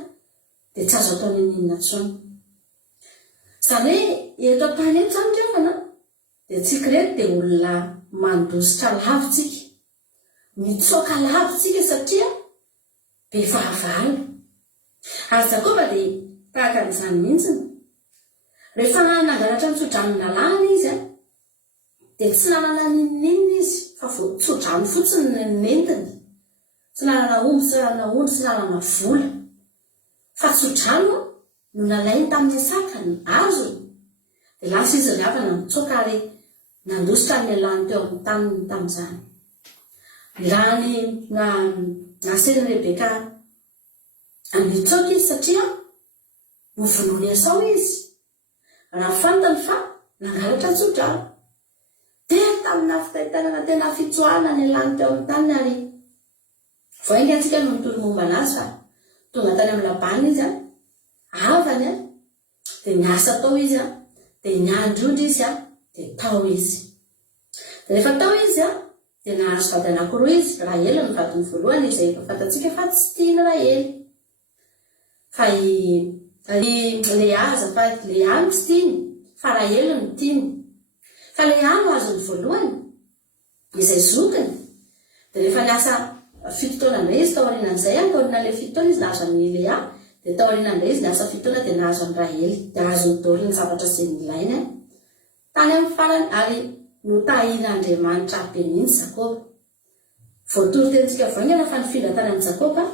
dia tsy azo atao ninina intsony. Izany hoe eto tany eto izany rehefa dia tsika reto dia olona mandositra lavitsika, mitsoka lavitsika satria be fahavalo. Ary Jakoba dia tahaka an'izany mihitsiny. Rehefa nangalatra ny tsodrano lalàna izy dia tsy nanana ninina izy, fa tsodrano fotsiny ny nentiny. Tsy nanana omby, tsy nanana ondry, tsy nanana vola, fa tsodrano no nalainy tamin'ny saka ny azo. Dia lasa izy ry havana mitsoka ary nandositra ny alany teo amin'ny taniny tamin'izany. Raha ny nasen'i Rebeka mitsoka izy satria ho vonoiny Esau izy, raha fantany fa nangalatra tsodrano. Dia tamina fitahitanana tena fitsoahana ny alany teo amin'ny taniny, ary voainga antsika no mitory momba anazy fa tonga tany amin'ny labany izy avany dia niasa tao izy dia niandrondra izy dia tao izy. Dia rehefa tao izy dia nahazo vady anankiroa izy. Rahely ny vadiny voalohany izay efa fantatsika fa tsy tiany Rahely, fa Lea azafady, Lea no tsy tiany fa Rahely no tiany. Fa Lea no azony voalohany izay zokiny. Dia rehefa niasa 7 taona indray izy tao aorianan'izay, taoriana ilay 7 taona izy nahazo an'i Lea, dia tao aorianan'indray izy niasa 7 taona dia nahazo an'i Rahely, dia azony daholo ny zavatra izay nilainy tany amin'ny farany. Ary no tahian'Andriamanitra be mihitsy Jakoba. Voatory tentsika vaingana fa nifindra tany an'i Jakoba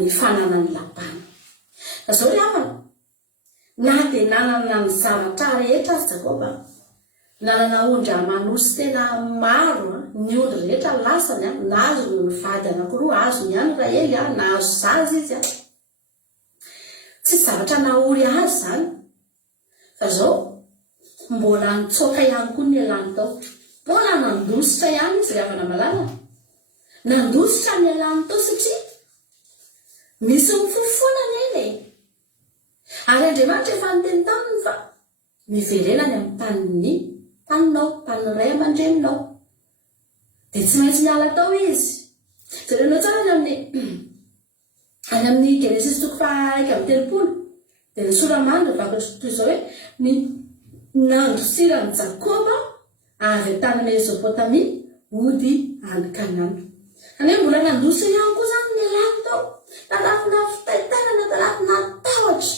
ny fananany Labana. Fa izao ry havana, na dia nanana ny zavatra rehetra azy Jakoba, nanana ondry amanosy tena maro, ny ondry rehetra lasany, nahazo ny vady anankiroa, azo ny ihany Rahely, nahazo zaza izy tsy zavatra nahory azy izany. Fa izao mbola nitsoka ihany koa ny alany tao, mbola nandositra ihany izy ry havana malala, nandositra ny alany tao satria misy mifofonana eny. Ary Andriamanitra efa niteny taminy fa miverenany amin'ny taninao, tanin'ny ray aman-dreninao, dia tsy maintsy miala tao izy. Jerenao tsara any amin'ny Genesisy 1:30 dia ny soramandry vakatra toy izao hoe ny nandosirany Jakoba avy tany Mesopotamia mody any Kanana. Any mbola nandositra ihany koa izany ny alany tao, tanafina fitahitanana, tanafina tahotra.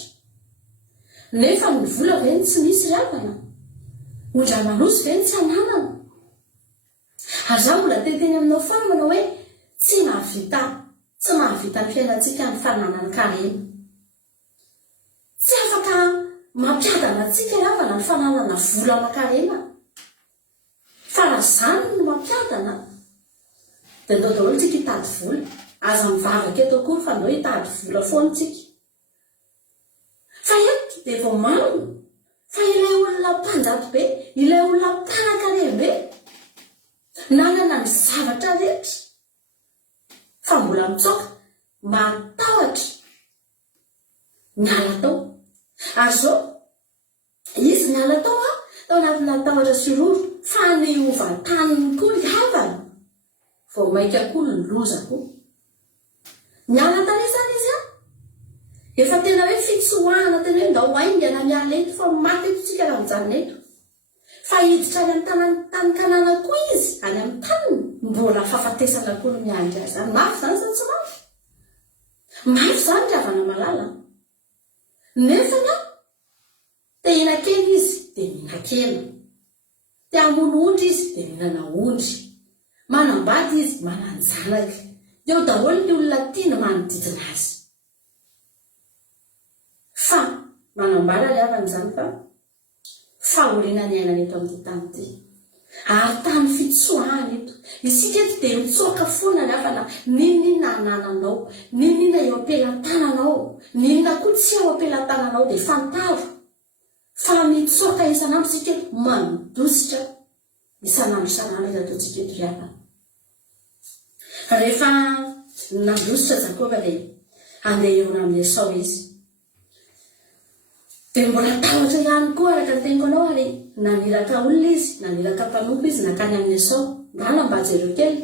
Nefa ny vola ve tsy misy ry havana, ondry amanosy ve tsy ananana. Ary izaho mbola teteny aminao foana manao hoe tsy mahavita ny fiainantsika ny fananana karena. Tsy afaka mampiadana antsika ry havana ny fananana vola aman-karena. Fa raha izany no mampiadana dia ndao daholo tsika hitady vola. Aza mivavaka eto akory fa ndao hitady vola foana tsika. Fa eto dia vao marina fa ilay olona mpanjato be, ilay olona mpanan-karena be, nanana ny zavatra rehetra fa mbola mitsoka matahotra miala tao. Ary zao izy miala tao tao anatina tahotra siroro fa ny ovan-taniny koa ny havany vao maika koa ny loza koa miala tany zany izy efa tena hoe fitsoahana tena hoe ndao aingana miala eto fa maty etotsika raha mijanona eto fa hiditra any amin'ny tany kanana koa izy any amin'ny taniny mbola fahafatesana koa no miandry azy zany. Mafy zany sa tsy mafy? Mafy zany ry havana malala. Nefany te hina-kena izy dia mihinan-kena, te hamono ondry izy dia mihinana ondry, manambady izy mananjanaka. Eo daholo ny olona tiana manodidina azy. Fa manambara ry havan'izany fa fahoriana ny ainana eto amin'ny tany ity. Ary tany fitsoahana eto. Isika eto dia mitsoaka foana ny havana ninona anananao, ninona eo ampelantananao, ninona koa tsy eo ampelantananao dia fantaro. Fa mitsoaka isan'andro isika manodositra isan'andro izy ataontsika eto ry havana. Rehefa nandositra Jakoba dia andeha eo amin'ny Esau izy. Dia mbola tahotra ihany koa araka ny teniko anao ary naniraka olona izy, naniraka mpanompo izy nakany amin'ny Esau. Ngala mba jereo kely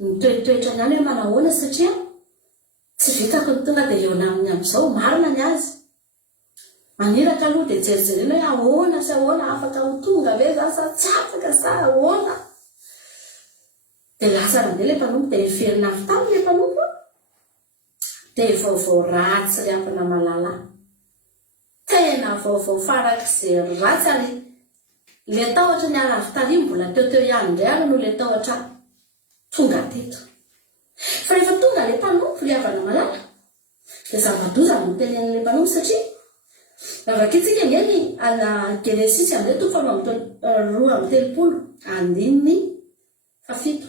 nitoetoetra ny any hoe manahoana satria tsy vitako ny tonga dia eo naminy amin'izao marina ny azy. Maniraka aloha dia jerijerena hoe ahoana sy ahoana afaka ho tonga ve za sa tsy afaka sa ahoana. Dia lasa raha ilay mpanompo dia heverina avy taminy ilay mpanompo dia vaovao ratsy ry havana malala. Tena vaovao farak'izay ratsy ary ilay tahotra ny aravy tarihy mbola teo ihany indray ary no ilay tahotra tonga teto. Fa rehefa tonga ilay mpanompo ry havana malala dia zava-doza no tenen'ilay mpanompo satria navakitsika ngeny ana Genesisy amin'izay toko 2:30 andininy 7.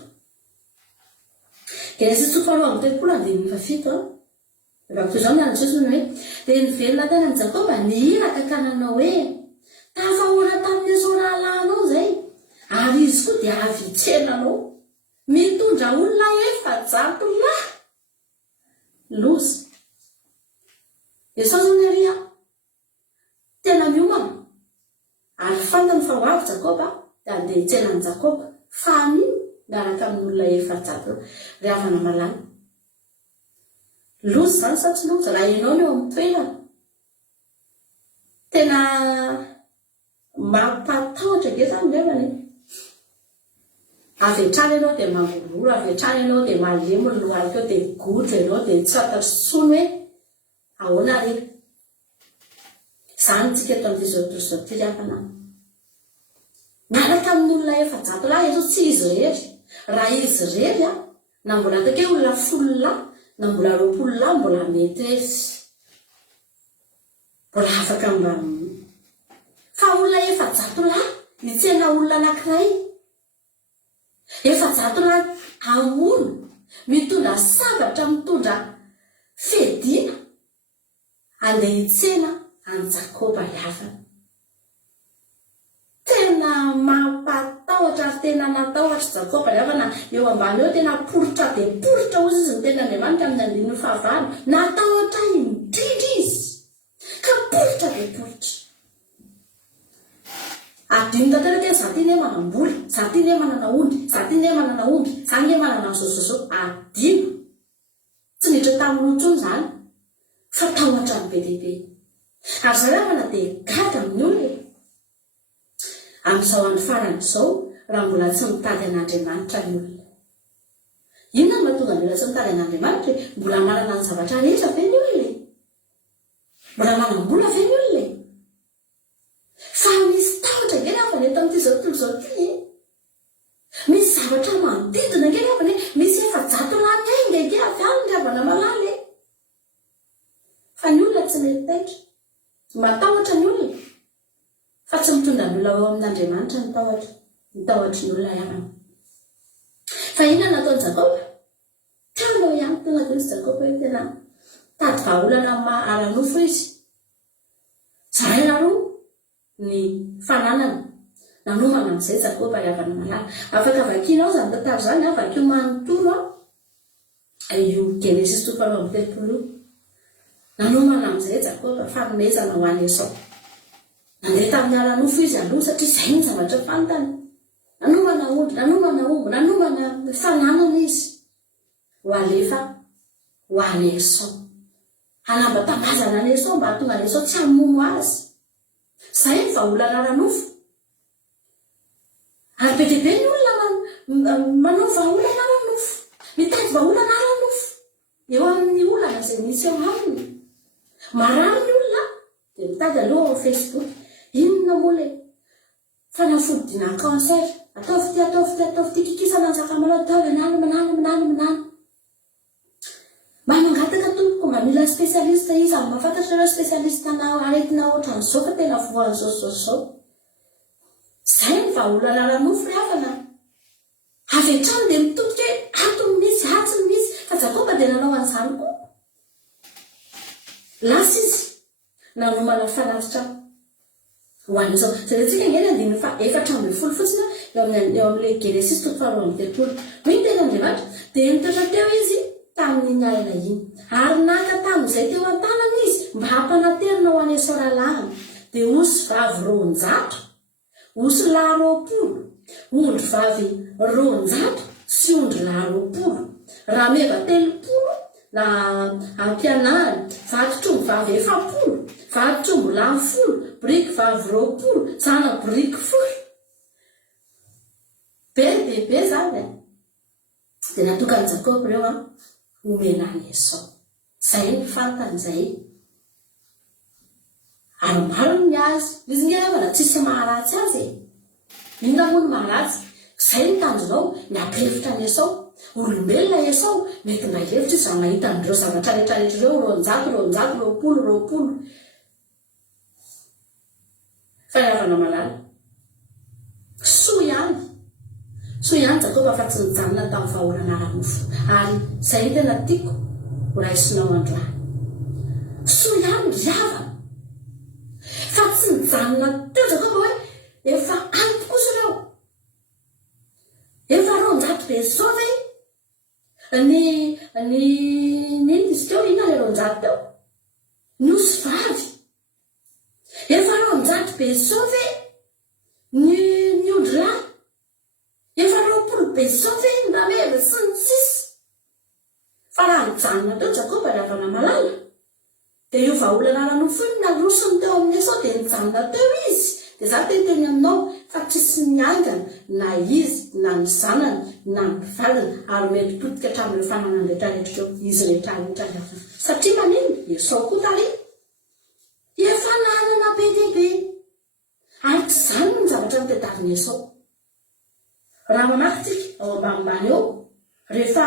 Genesisy toko 2:30 andininy 7 Raha toy izao ny Jesosy hoe dia nivelona tany amin'ny Jakoba nihiraka ka nanao hoe tafahoana tamin'ny Esau rahalanao zay ary izy koa dia avy hitsenanao mitondra olona 700 lahy loza. Esau zao ny aria tena miomana ary fantany fa ho avy Jakoba dia andeha hitsenan'i Jakoba fa anio miaraka amin'ny olona 700 ry havana malala. Loza zany sa tsy loza raha ianao no eo amin'ny toerana tena mampatahotra ge zany levana avy hatrany ianao dia mangoloro, avy hatrany ianao dia malemy ny loharika eo dia gotra ianao dia tsy fantatry tsony hoe ahoana ry zany tsika eto amin'izao torizao ty ry havana miaraka amin'ny olona 700 lahy izy tsy izy rery. Raha izy rery na mbola take olona 10 lahy na mbola 20 lahy mbola mety ezy mbola afaka mba fa olona 700 lahy nitsena olona anankiray 700 lahy amono mitondra sabatra mitondra fedina andeha hitsena any Jakoba ry havana. Tena mampatahotra ary tena natahotra Jakoba ry havana. Eo ambany eo tena porotra dia porotra ozy izy ny ten'Andriamanitra amin'ny andininy 9 natahotra indrindra izy ka porotra dia porotra. Adino tanteraka za ty ne manambola, za ty ne manana ondry, za ty ne manana omby, za ne manana zozozao. Adino tsy niditra tamin'ny intsony zany fa tahotra ny be lehibe. Ary zay havana dia gaga amin'ny olona amin'izao andro farany izao raha mbola tsy mitady an'Andriamanitra ny olona. Inona no mahatonga ny olona tsy mitady an'Andriamanitra? Mbola manana ny zavatra rehetra ve ny olona? Mbola manam-bola ve ny olona? Fa misy tahotra ngely havana eto amin'ity zao tontolo izao ty. Misy zavatra manodidina ngely havana misy 700 lahy ainga ity avy any ry havana malala. Fa ny olona tsy mety taitra. Matahotra ny olona fa tsy mitondra ny olona ao amin'Andriamanitra ny tahotra ny olona ihany. Fa inona nataon'i Jakoba? Tanao ihany tonga dia izy Jakoba hoe tena tady vahaolana aranofo izy. Zahay naroa ny fananana nanomana amin'izay Jakoba ry havana malala. Afaka vakianao zany tantara zany a vakio manontolo a io Genesis 3:30 nanomana amin'izay Jakoba fanomezana ho any Esau. Nandeha tamin'ny ala nofo izy aloha satria izay ny zavatra fantany. Nanomana omby, nanomana fananana izy ho alefa ho any Esau. Hanambatabazana any Esau mba hatonga any Esau tsy hamono azy. Izay ny vahaolana ara-nofo. Ary be dia be ny olona manao vahaolana ara-nofo, mitady vahaolana ara-nofo eo amin'ny olana izay misy eo aminy. Marary ny olona dia mitady aloha ao Facebook, inona moa ilay fanafodina cancer, ataovy ty kikisana ny sakamalao, ataovy manano. Mangataka tompoko mba mila spesialista izy amin'ny mahafantatra ireo spesialista na aretina ohatran'izao fa tena voan'izao. Izay ny vahaolana ara-nofo ry havana. Avy hatrany dia mitodika hoe ato ny misy, atsy ny misy, fa Jakoba dia nanao an'izany koa. Lasa izy nanomana fanatitra ho any Esau. Izay antsika ngeny 4:40 fotsiny eo amin'ilay Genesis 3:30. Noho tena Andriamanitra dia nitoetra teo izy tamin'ny alina iny. Ary naka tamin'izay teo an-tanana izy mba hampanaterina ho any Esau ralahana. Dia osy vavy 200, osy lahy 20, ondry vavy 200 sy ondry lahy 20. Rameva 30 na ampianary, vatitrombo vavy 70, vatitrombo lahy 10, briky vavy 20, zana briky 10. Be zany. Dia natokany Jakoba ireo omena any Esau. Izay ny fantany izay. Ary maro ny azy. Izy nge havana tsisy maharatsy azy. Inona moa ny maharatsy? Izay ny tanjonao ny ampihevitra ny Esau. Olombelona Esau mety mba hevitra izy raha mahita an'ireo zavatra rehetra ireo 200, 20. Fa ny havana malala. Soa ihany Jakoba fa tsy nijanona tamin'ny vahaolana ara-nofo. Ary izay ny tena tiako ho raisinao androany. Soa ihany ry havana. Fa tsy nijanona teo Jakoba hoe efa ampy kosa ireo. Efa 200 be zao ve? Ny izy teo inona ilay 200 teo? Ny osy vavy. Efa 200 be zao ve? Ny ondry lahy. Efa 20 be zao ve? Ny rameva sy ny sisy. Fa raha nijanona teo Jakoba ry havana malala. Dia io vahaolana ara-nofo iny narosony teo amin'ny Esau dia nijanona teo izy. Dia za teny aminao fa tsisy niaingana na izy na ny zanany na ny vadiny ary mety potika hatramin'ireo fananany rehetrarehetra eo izy rehetrarehetra. Satria manino Esau koa tary efa nanana be dia be. Ary tsy izany ny zavatra nitadirin'i Esau. Raha mamaky tsika ao ambanimbany eo rehefa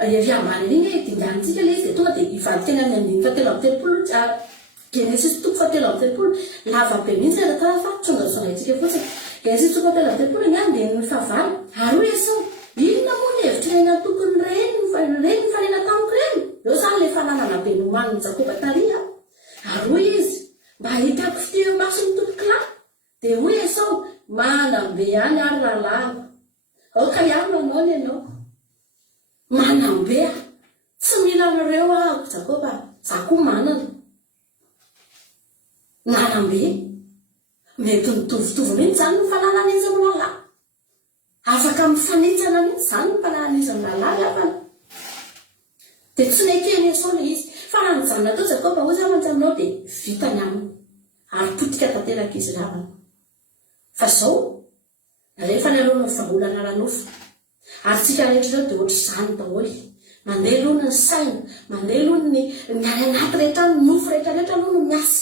ery ambany iny dinganitsika ilay izy dia tonga dia ivady teny amin'ny 3:30 Genesis 3:30 lava be mihitsy rehetra fa tsongatsongaitsika fotsiny. Genesis 3:30 ihany dia ny fahavalo ary Esau inona moa ny hevitra ny tokony reny ny fanena tamiko reny. Eo zany ilay fananana be nomaniny Jakoba taria. Ary izy mba hitako fiteo masony tompoko lahy. Dia hoy Esau manambe ihany ary rahalahy. Aoka ihany manao ny ianao. Manambe tsy mila anareo ahako Jakoba. Za koa manana. Manambe. Mety mitovitovy mihitsy zany ny fananana izy amin'ny lalahy. Afaka mifanitsana mihitsy zany ny fananana izy amin'ny lalahy havana. Dia tsy nekeny Esau ilay izy. Fa raha nijanona teo Jakoba hoy zany aminao dia vitany aminy. Ary potika tanteraka izy ravana. Fa izao rehefa ny alohan'ny vahaolana ara-nofo. Ary tsika rehetra ireo dia ohatra izany daholo. Mandeha aloha ny saina, mandeha aloha ny any anaty rehetra ny nofo rehetrarehetra aloha no miasa.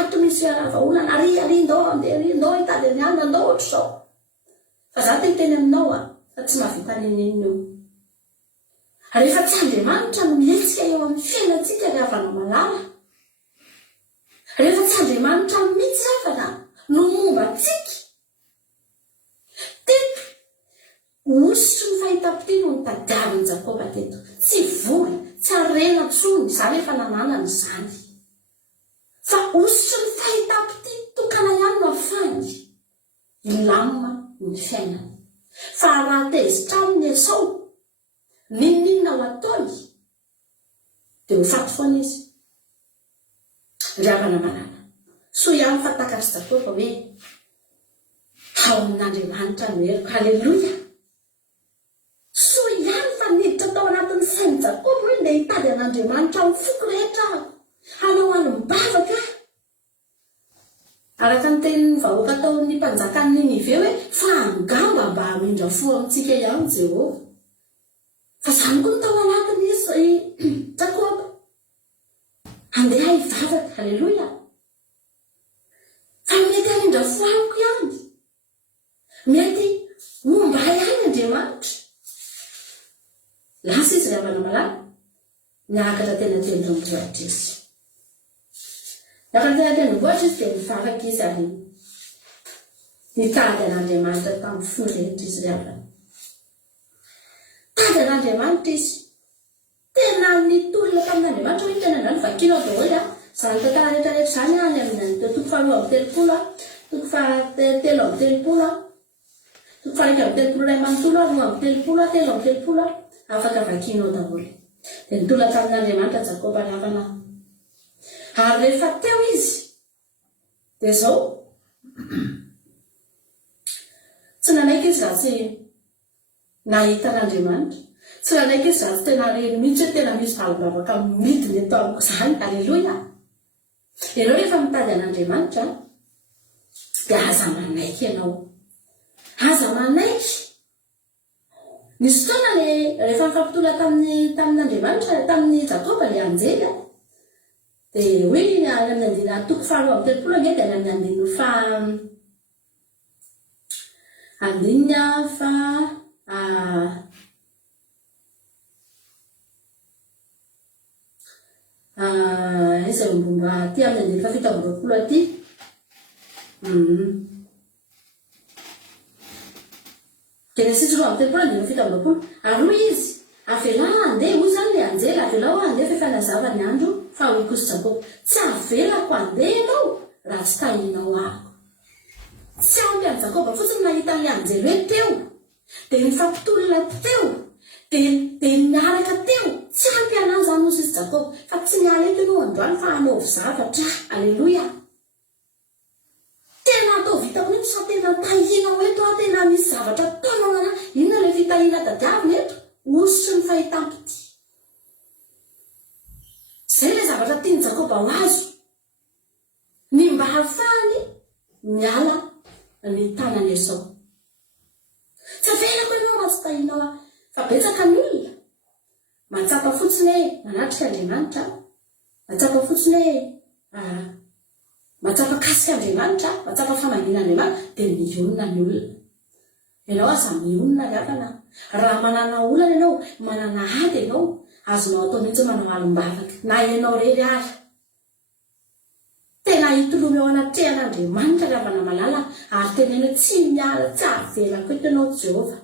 Ato misy vahaolana ary ndao hitady any andro andao ohatra izao. Fa za teny aminao fa tsy mahavita nenenina eo. Rehefa tsy Andriamanitra no mietsika eo amin'ny fiainantsika ry havana malala. Rehefa tsy Andriamanitra mihitsy havana no momba antsika. Teto ositry ny fahitampiteny no nitadiavin'i Jakoba teto. Tsy vola, tsy arena tsony, izany efa nananany izany. fa osotry ny fahitapity tokana ihany no afany ilamina ny fiainany. Fa raha tezitra aminy Esau ninninona ho ataony dia ho faty foana izy. Ry havana manana, soa ihany fa takatry Jakoba hoe ao amin'Andriamanitra no heriko. Halleloia. Soa ihany fa niditra tao anatin'ny sain'i Jakoba hoe ndeha hitady an'Andriamanitra amin'ny foko rehetra hanao alim-bavaka. Araka ny tenin'ny vahoaka taon'ny mpanjakany Ninive hoe fa angamba mba hamindra fo amintsika ihany Jehovah. Fa izany koa ny tao anatin'izy Jakoba andeha hivavaka. Halleloia. Fa mety hamindra fo amiko ihany, mety omba ihany Andriamanitra. Lasa izy ry havana malala niakatra tena tendrombohitra izy. Niakatra tena tendrombohitra izy dia mivavaka izy ary nitady an'Andriamanitra tamin'ny fony rehetra izy ry havana. Tady an'Andriamanitra izy. Tena nitolona tamin'Andriamanitra hoe tena andrany vakiana daholo izany tantara rehetrarehetra izany any amin'ny toko faharoa amby telopolo, toko fahatelo amby telopolo, toko faraika amby telopolo iray manontolo, roa amby telopolo, telo amby telopolo, afaka vakianao daholo. Dia nitolona tamin'Andriamanitra Jakoba ry havana. Ary rehefa teo izy dia izao tsy nanaiky izy raha tsy nahita an'Andriamanitra, tsy nanaiky izy raha tsy tena reny mihitsy hoe tena misy valom-bavaka midiny eto amiko izany. Halleloia. Ianao rehefa mitady an'Andriamanitra dia aza manaiky ianao, aza manaiky. Nisy fotoana rehefa mifampitola tamin'Andriamanitra tamin'ny Jakoba ilay anjely dia hoe any amin'ny andina toko faharoa amby telopolo dia any amin'ny andininy izy mbomba aty amin'ny andininy fafito amby roapolo aty. Genesis roa amby telopolo andininy fafito amby roapolo. Ary izy avela andeha hoy izany ilay anjely, avela ho andeha fa efa nazava ny andro fa hoy kosa Jakoba tsy avelako andeha ianao raha tsy tahinao ahako. Tsy ampy an'i Jakoba fotsiny nahita ilay anjely hoe teo dia nifampitolona teo dia niaraka teo. Tsy ampy anazy zany ozy izy Jakoba fa tsy niala eto ianao androany fa hanaovy zavatra. Alleloia. Tena atao vitako nito sa tena tahinao eto tena misy zavatra taonao ana. Inona ilay fitahina tadiavina eto? Osotry ny fahitampity. Izay ilay zavatra tiany Jakoba ho azo ny mba hahafahany miala ny tanany Esau. Tsy avelako ianao raha tsy tahinao fa betsaka ny olona matsapa fotsiny hoe manatrika Andriamanitra, matsapa fotsiny hoe matsapa kasika Andriamanitra, matsapa famangina Andriamanitra dia mionona ny olona. Ianao aza mionona ry havana. Raha manana olana ianao, manana ady ianao, azonao atao mihitsy manao alim-bavaka na ianao rery ary. Tena hitoloma eo anatrehan'Andriamanitra ry havana malala ary tenena tsy miala, tsy avelako eto ianao Jehovah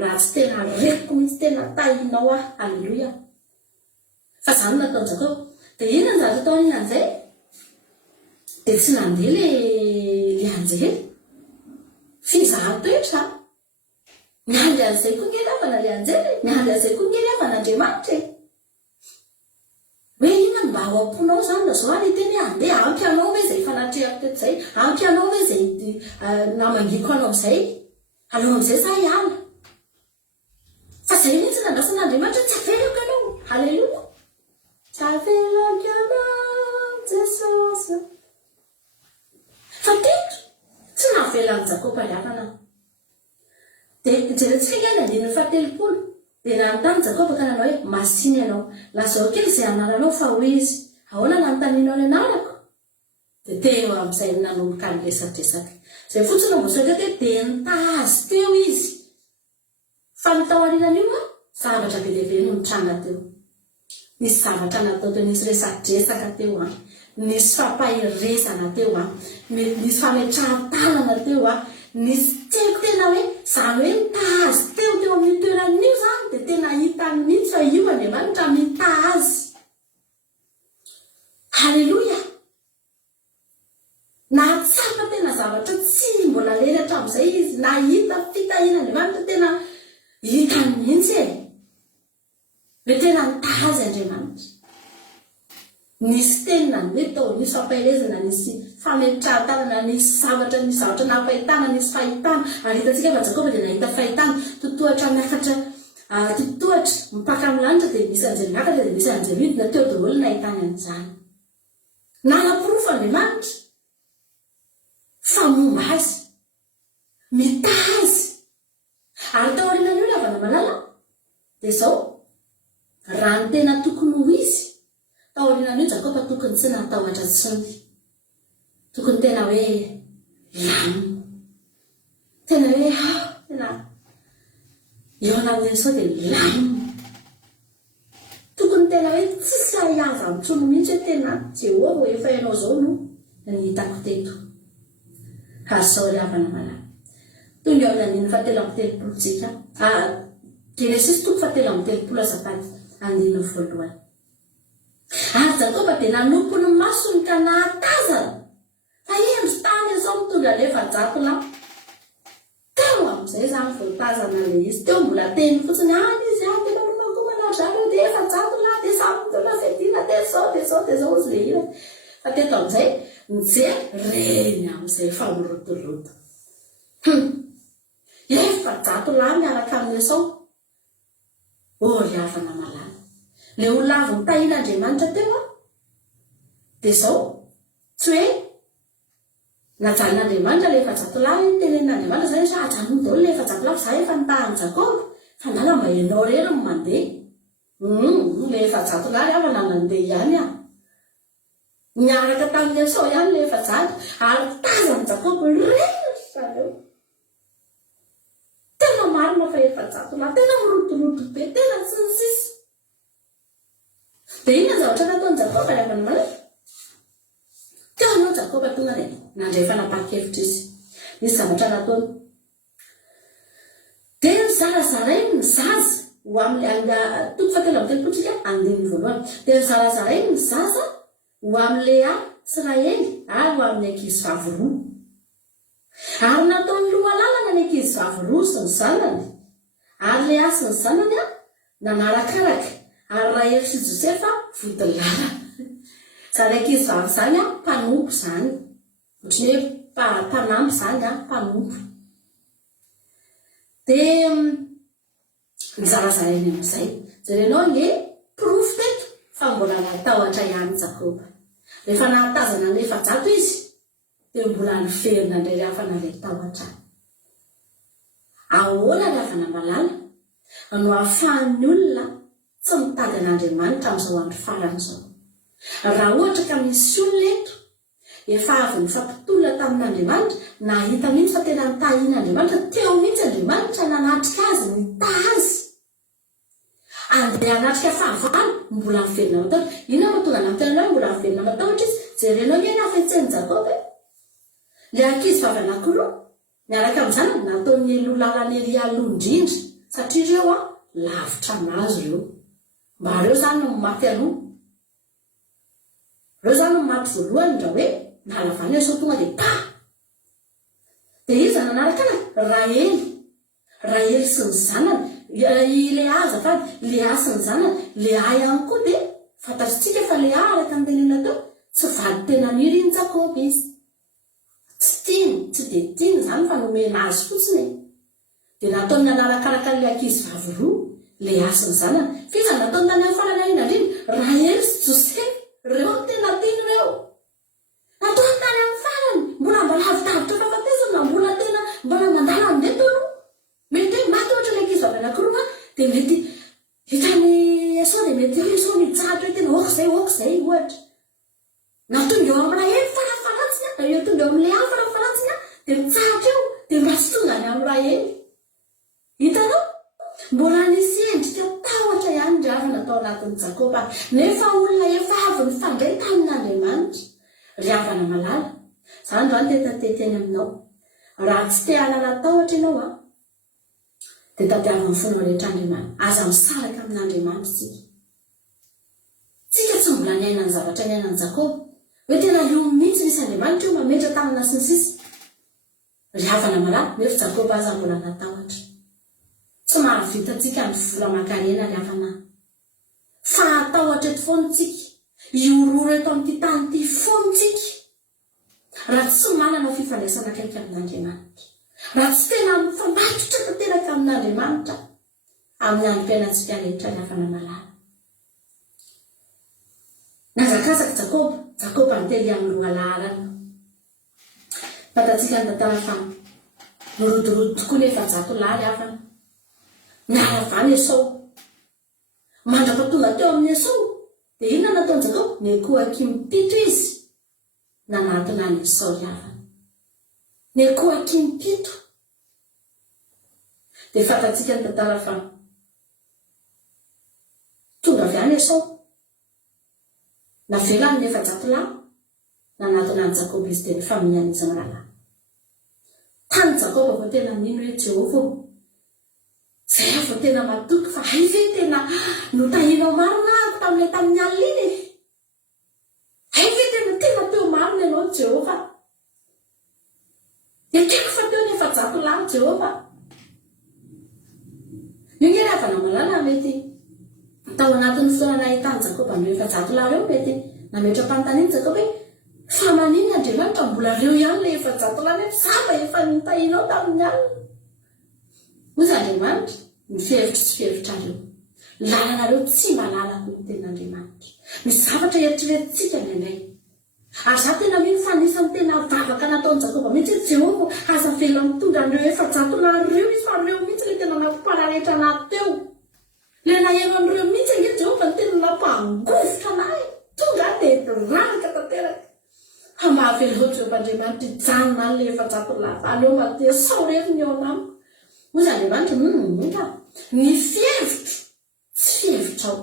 raha tsy tena rekiko mihitsy tena tahinao aho. Alleluia. Fa izany nataony Jakoba. Dia inona ny zavatra ataony an'izay? Dia tsy nandeha ilay anjely fizahan-toetra. Miandry an'izay koa ngely avana ilay anjely, miandry an'izay koa ngely avana Andriamanitra. Hoe inona mba ao am-ponao izany da zao any teny andeha ampy anao hoe izay fanatrehako teto izay, ampy anao hoe izay namangiko anao izay, aleo amin'izay za hiala. Fa izay mihitsy nandrasan'Andriamanitra tsy avelako ianao. Halleloia. Tsy avelako ianao Jesosy. Fa teto tsy navelan'i Jakoba ry havana. Dia jerentsika ny andininy fahatelopolo dia nanontany Jakoba ka nanao hoe masiny ianao. Lazao kely izay anaranao fa hoy izy ahoana nanontanianao ny anarako? Dia teo amin'izay nanomboka ny resadresaka. Izay fotsiny no voasoratra teo dia nitahazy teo izy. Fa ny tao aorianany io zavatra be lehibe no nitranga teo. Nisy zavatra natao teo, nisy resadresaka teo nisy fampahiresana teo nisy fametrahan-tanana teo nisy tseko tena hoe izany hoe nitahazy teo amin'ny toeran'io izany dia tena hitany mihitsy fa io Andriamanitra mitahazy. Halleloia. nahatsapa tena zavatra tsy mbola leny hatramin'izay izy na hita fitahin'Andriamanitra tena hita mihitsy e le tena nitahazy Andriamanitra. Nisy tenina ny hoe tao nisy fampahelezana, nisy fametrahan-tanana, nisy zavatra napahitana, nisy fahitana. Ary hitantsika fa Jakoba dia nahita fahitana, totohatra miakatra, totohatra mipaka amin'ny lanitra dia misy anjely miakatra dia misy anjely midina teo daholo nahitany an'izany. Nanam-porofo Andriamanitra fa momba azy, mitahazy. Ary tao aorianan'io ny havana malala dia izao raha ny tena tokony ho izy tao aorianan'io Jakoba tokony tsy natahotra intsony, tokony tena hoe lamina, tena hoe tena eo anaminy sao dia lamina, tokony tena hoe tsisy ahiaza amin'ntsony mihitsy hoe tena Jehovah efa ianao zao no ny hitako teto. Azao ry havana malala tonga eo amin'ny 7:30 Genesis 7:30 andininy voalohany. Ary Jakoba dia nanompo ny masony ka nahatazana fa endry tany izao mitondra alefa jatona. Teo amin'izay zany voatazana le izy, teo mbola teny fotsiny izy tena nomakomana zareo dia efa jatona dia samy mitondra fedina dia zao izy le ina. Fa teto amin'izay mijery reny amin'izay fa mirotoroto. Efa jatona miaraka amin'ny Esau. Ry havana malala le olona avy nitahin'Andriamanitra teo dia izao tsy hoe najanon'Andriamanitra le efa jatolahy tenenin'Andriamanitra zany sa ajanony daholo le efa jatolahy za efa nitahan'i Jakoba fa ndala mba ianao rery no mandeha. Le efa jatolahy havana nandeha ihany niaraka tamin'ny Esau ihany le efa jato ary tazan'i Jakoba rery zareo. Tena marina fa efa jatolahy, tena mirotoroto be, tena tsy nisisy. Dia inona zavatra nataon'i Jakoba ry havana malala? Teo anao Jakoba tonga dia nandray fanapa-kevitra izy. Nisy zavatra nataony. Dia nizarazarainy ny zaza ho amin'ny 7:30 andininy voalohany. Dia nizarazarainy ny zaza ho amin'ny Lea sy Rahely ary ho amin'ny ankizivavy roa. Ary nataony lohalalana ny ankizivavy roa sy ny zanany. Ary Lea sy ny zanany nanarakaraka ary Rahely sy Josefa vodilala. Zany ankizivavy zany mpanompo zany, ohatrany hoe mpanampy zany mpanompo. Dia nizarazarainy amin'izay. Jerenao nge porofo teto fa mbola natahotra ihany Jakoba. Rehefa nahatazana le efa jato izy dia mbola niverina indray ry havana le tahotra. Ahoana ry havana malala no ahafahan'ny olona tsy mitady an'Andriamanitra amin'izao andro farany izao? Raha ohatra ka misy olona eto efa avy nifampitolona tamin'Andriamanitra, nahita mihitsy fa tena nitahin'Andriamanitra, teo mihitsy Andriamanitra nanatrika azy, nitahazy andeha hanatrika fahavalo, mbola miverina matahotra. Inona mahatonga nampianareo mbola miverina matahotra izy? Jerenao nge nahafaitseny Jakoba le ankizivavy anankiroa miaraka amin'ny zanany nataony lohalalana ery aloha indrindra satria ireo lavitra anazy ireo. Mba reo zany no maty aloha, reo zany no maty voalohany ndra hoe nalavany Esau tonga dia pa. Dia izy nanaraka Rahely sy ny zanany, Lea azafady, Lea sy ny zanany. Lea ihany koa dia fantatritsika fa Lea araka ny tenenina teo tsy vady tena niry iny Jakoba izy, tsy tiany, tsy dia tiany zany fa nomena azy fotsiny. Dia nataony nanarakaraka le ankizivavy roa, Lea sy ny zanany. Fiza nataony tany amin'ny farany indrindra Rahely sy Josefa, reo tena tiany reo. Nataony tany amin'ny farany mbola lavidavitra fahafatesana, mbola tena mbola mandala andeha tolo. Mety hoe maty ohatra le ankizivavy anankiroa dia mety hitany Esau dia mety hoe Esau mijato hoe tena okizay ohatra. Na tonga eo amin'ny Rahely farafarantsiny, eo tonga eo amin'ny Lea farafarantsiny dia mijato eo dia mba tsy tonga any amin'ny Rahely. Hitanao? Mbola nisy endrika tahotra ihany ry havana tao anatin'i Jakoba, nefa olona efa avy nifandray tamin'Andriamanitra. Ry havana malala, izany zany tetatety aminao. Raha tsy te hanala tahotra ianao dia tadiavin'ny fonao rehetra Andriamanitra. Aza misaraka amin'Andriamanitra tsika. Tsika tsy mbola niaina ny zavatra niainan'i Jakoba. hoe tena io mihitsy misy andriamanitra io mametra tamina sy ny sisy ry havana malala nefa Jakoba aza mbola natahotra tsy mahavitantsika ny vola makarena ry havana fa atahotra eto foantsika iororo eto amin'ity tany ity foantsika raha tsy manana fifandraisana akaiky amin'Andriamanitra raha tsy tena mifamatotra tanteraka amin'Andriamanitra amin'ny androm-piainantsika rehetra ny havana malala nazakazaka Jakoba nitely amin'ny loha lalana fatatsika ny tantara fa norodorody tokoa nefa zato lary havana niaravany Esau mandrapa tonga teo amin'ny Esau dia inona nataony Jakoba nekoaky mipito izy nanatona ny Esau havana nekoaky mipito dia fatatsika ny tantara fa tonga avy any Esau navelany nefa zato lahy nanatona ny Jakoba izy dia nifamihany izy marala tany Jakoba vao tena mino hoe Jehova zay vao tena matoky fa hay ve tena notahinao marina ako tamin'ny alina iny hay ve tena teo marina ianao Jehova ekeko fa teo nefa zato lahy Jehova io nge havana malala mety tao anatin'ny fotoana nahitany Jakoba no efa zato lahy reo mety nametra panontaniany Jakoba hoe fa maniny Andriamanitra mbola reo ihany le efa zato lahy nefa zava efa nitahinao tamin'ny alina ozy Andriamanitra mifevitra tsy fevitrareo lalanareo tsy mba lalako ny tenin'Andriamanitra misy zavatra eritreretintsika nendray ary za tena mino fa anisany tena vavaka nataony Jakoba mihitsy hoe Jehova aza vela mitondra an'ireo efa zato lahy reo izy fa reo mihitsy le tena nampararetra anaty teo le naheno an'ireo mihitsy ange Jehova ny tena nampangofotra anahy tonga dia ranaka tanteraka hamahavelo Jehova Andriamanitra ijanona an'le efa zato lahy aleo maty Esau rehefa ny eo anamiko ozy Andriamanitra ny fihevitro tsy fihevitrao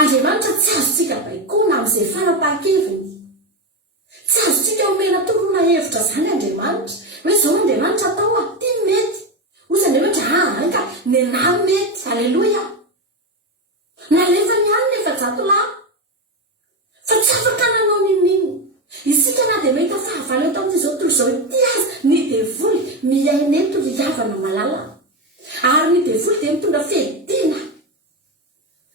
Andriamanitra tsy azontsika baikona amin'izay fanapahan-keviny tsy azontsika omena torona hevitra zany Andriamanitra hoe zao Andriamanitra atao ty mety ozy Andriamanitra anka nenahy mety aleloia nalefa ny any nefa zato lahy fa tsy afaka nanao ninino isika na dia mahita fahavalo eto amin'ity zao toy izao ity azy ny devoly miaineto ry havana malala ary ny devoly dia mitondra fehidina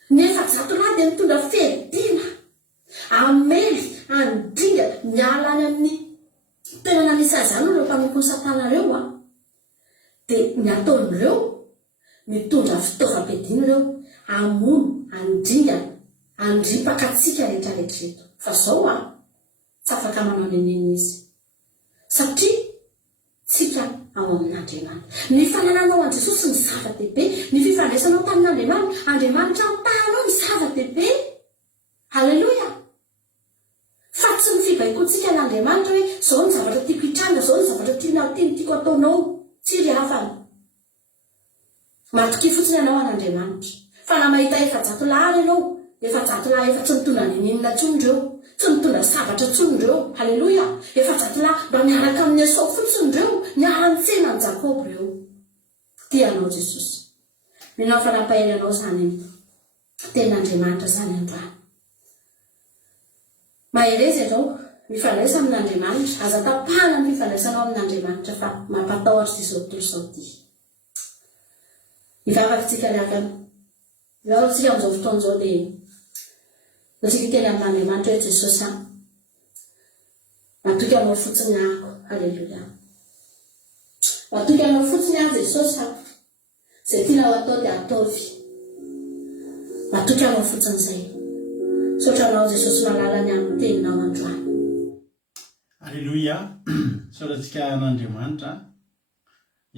nefa zato lahy dia mitondra fehidina amely andringa mialany amin'ny toerana misy azy any ireo mpanompo ny satanareo dia ny ataon'ireo mitondra fitaovam-piadiana ireo amono andringa andripaka atsika rehetrarehetrareto fa zao tsy afaka manao nenena izy satria tsika ao amin'Andriamanitra ny fanananao an' Jesosy ny zava-dehibe ny fifandraisanao tamin'Andriamanitra Andriamanitra ampahanao ny zava-dehibe halleloia fa tsy ny fibaikoantsika n'Andriamanitra hoe zao ny zavatra tiako hitranga zao ny zavatra tiako ataonao tsy ry havana matoky fotsiny ianao an'Andriamanitra fa na mahita efa zato lahy ianao efa zato lahy efa tsy mitondra nenenina tsonindreo tsy mitondra zavatra tsonindreo halleloia efa zato lahy mba miaraka amin'ny Esau fotsindreo niara-nitsena ny Jakoba reo tianao Jesosy minao fanampahelanao zany tenin'Andriamanitra zany androany mahereza ianao mifandraisa amin'Andriamanitra aza tapahana ny fifandraisanao amin'Andriamanitra fa mampatahotra izao tontolo izao ty ivavakantsika riakana ivavakantsika amin'izao fotoana izao dia otsika teny amin'Andriamanitra hoe Jesosy matoky anao fotsiny ako halleloia matoky anao fotsiny aho Jesosy zay tianao atao dia ataovy matoky anao fotsiny zay saotra anao Jesosy malala ny amin'ny teninao androany halleloia saorantsika an'Andriamanitra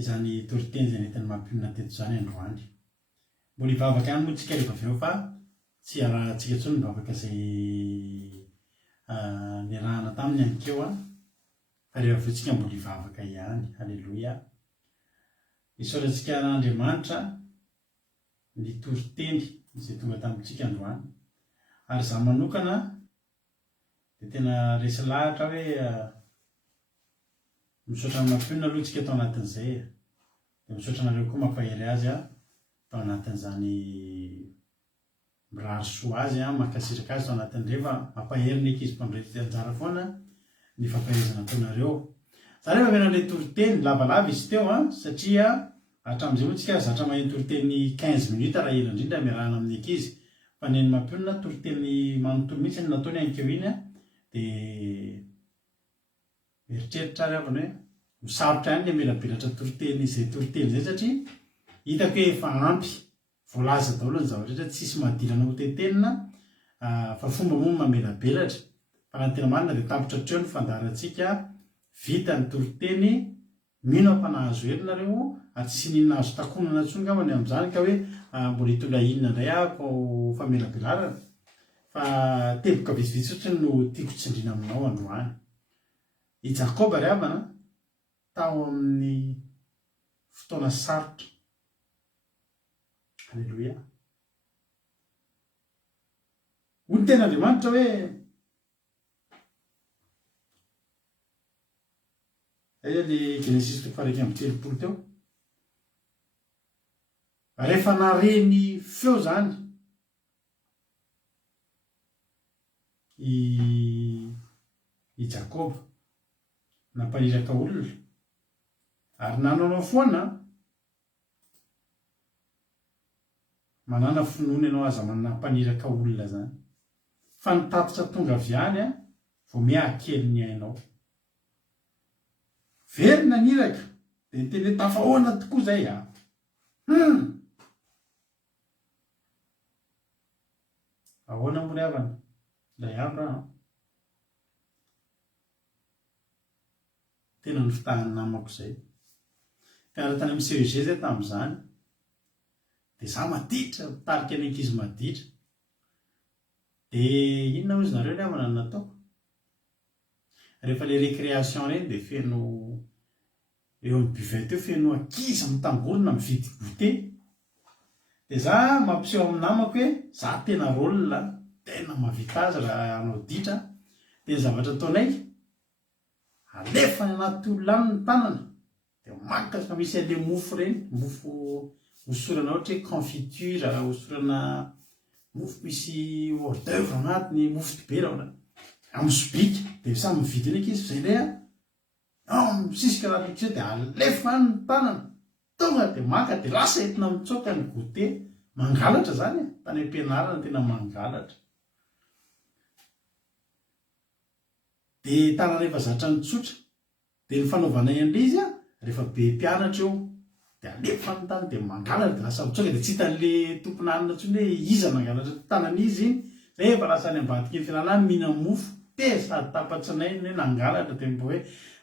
izany toriteny izay netiny mampionona teto izany androany mbola hivavaka ihany moa tsika rehefa avy eo fa tsy arahantsika tsony mivavaka izay niarahana taminy ihany keo fa rehefa avy eo tsika mbola hivavaka ihany halleloia isaorantsika an'Andriamanitra ny toriteny izay tonga tamintsika androany ary za manokana dia tena resy lahatra hoe misaotra ny mampionona aloha tsika tao anatin'izay dia misaotra anareo koa mampahery azy tao anatin'izany mirary soa azy makasiraka azy tao anatin'rehefa mampaheriny ankizy mpandrety anjara foana ny fampaherezana taonareo zareo menan'le toriteny lavalava izy teo satria hatramin'izay moa tsika zatra maheno toriteny 15 minutes raha ela indrindra miarahana amin'ny ankizy fa neny mampionina toriteny manontolo mihitsy ny nataony ankeo iny dia eritreritra ary avana hoe misarotra ihany le melabelatra toriteny izay toriteny izay satria hitako hoe efa ampy voalaza daholo ny zavatra rehetra tsisy mahadilana ho tetenina fa fomba moa mamelabelatra fa raha ny tena marina dia tapotra treo ny fandarantsika vita ny toriteny mino ampanahazo herinareo ary tsisy ninona azo takonana ntsony ngambany amin'izany ka hoe mbola hitolahinina indray ahako famelabelarana fa teboka vitsivitsy otrany no tiako tsindrina aminao androany i Jakoba ry havana tao amin'ny fotoana sarotra. Halleluia. Hoy ny ten'Andriamanitra hoe le Genesis 1:3 teo rehefa nareny feo zany i Jakoba nampaniraka olona ary nanao foana manana finoana ianao aza nampaniraka olona zany fa nitatitra tonga avy any vao miakely ny ainao verina niraka dia niteny hoe tafahoana tokoa zay ahoana moa ry havana lay avy tena ny fitahany namako zay fiara tany amin'ny CEG zay tamin'izany dia za maditra mitarika ny ankizy maditra dia inona ozy nareo ry havana ny nataoko rehefa le récréation reny dia feno eo amin'ny buvette eo feno ankizy mitangorona mividy goûter dia za mampiseho amin'ny namako hoe za tena rôle tena mavita azy raha anao ditra dia ny zavatra ataonay alefa ny anaty olona any ny tanana dia makaka misy an'le mofo reny mofo hosorana ohatra hoe confiture hosorana mofo misy hors d'œuvre anatiny mofo dibera amin'ny sobika dia samy mividy ny ankizy zay ndray misisika raha mikisa dia alefa any ny tanana tonga dia maka dia lasa entina mitsoka ny goûter mangalatra zany tany am-pianarana tena mangalatra dia tana rehefa zatra ny tsotra dia ny fanaovanay an'le izy rehefa be mpianatra eo dia alefa ny tany dia mangalatra dia lasa mitsoka dia tsy hitan'le tomponanina ntsony hoe iza mangalatra tanan'izy iny zay efa lasa any ambadika ny fianarana mihina mofo te sady tapatsinay ny hoe nangalatra dia mbo hoe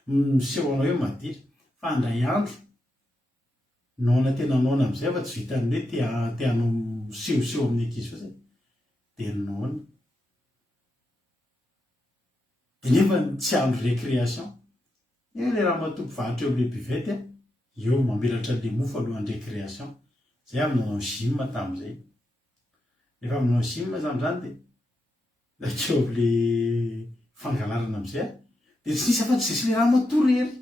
miseho anao hoe maditra fa andray andro naona tena naona amin'izay fa tsy vitan'ny hoe teanao misehoseho amin'ny ankizy fa zay dia naona dia nefa tsy andro récréation le raha matopo vahatra eo amin'le buvette eo mamelatra le mofo alohan'ny récréation zay avy nanao gym tamin'izay rehefa aminao gym zam'izany dia dakeo amin'le fangalarana amin'izay dia tsy nisy afa-tsy zay sy le raha matorery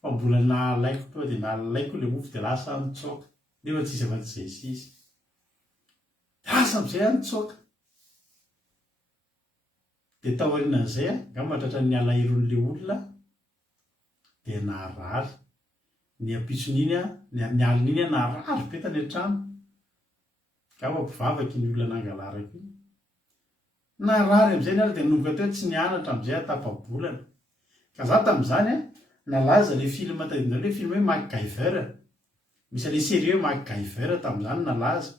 fa mbola nahalaiko to dia nahalaiko le mofo dia lasa mitsoka nefa tsy isy afa-tsy zay sisy lasa amin'izay mitsoka dia tao aorianan'izay ngambatra ny alahiron'le olona dia naharary ny ampitson'iny ny alin'iny naharary be tany an-trano ka mpivavaky ny olona nangalarako iny naharary amin'izay ny ary dia nomboka teo tsy nianatra amin'izay tapabolana ka za tamin'izany nalaza le film tadinareo le film hoe MacGyver misy le série hoe MacGyver tamin'izany nalaza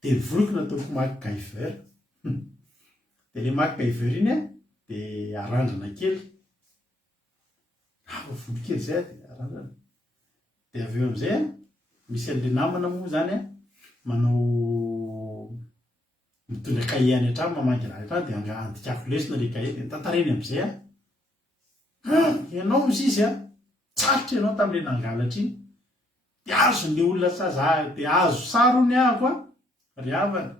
dia nivoloko nataoko MacGyver dia le MacGyver iny dia arandrana kely volokely zay dia arandrana dia avy eo amin'izay misy an'le namana moa zany manao mitondra kahie any an-trano mamaky raha an-trano dia andikako lesona le kahie dia tantareny amin'izay ianao misy izy tsarotra ianao tamin'le nangalatra iny dia azo le olona saza dia azo sary ny ahako ry havana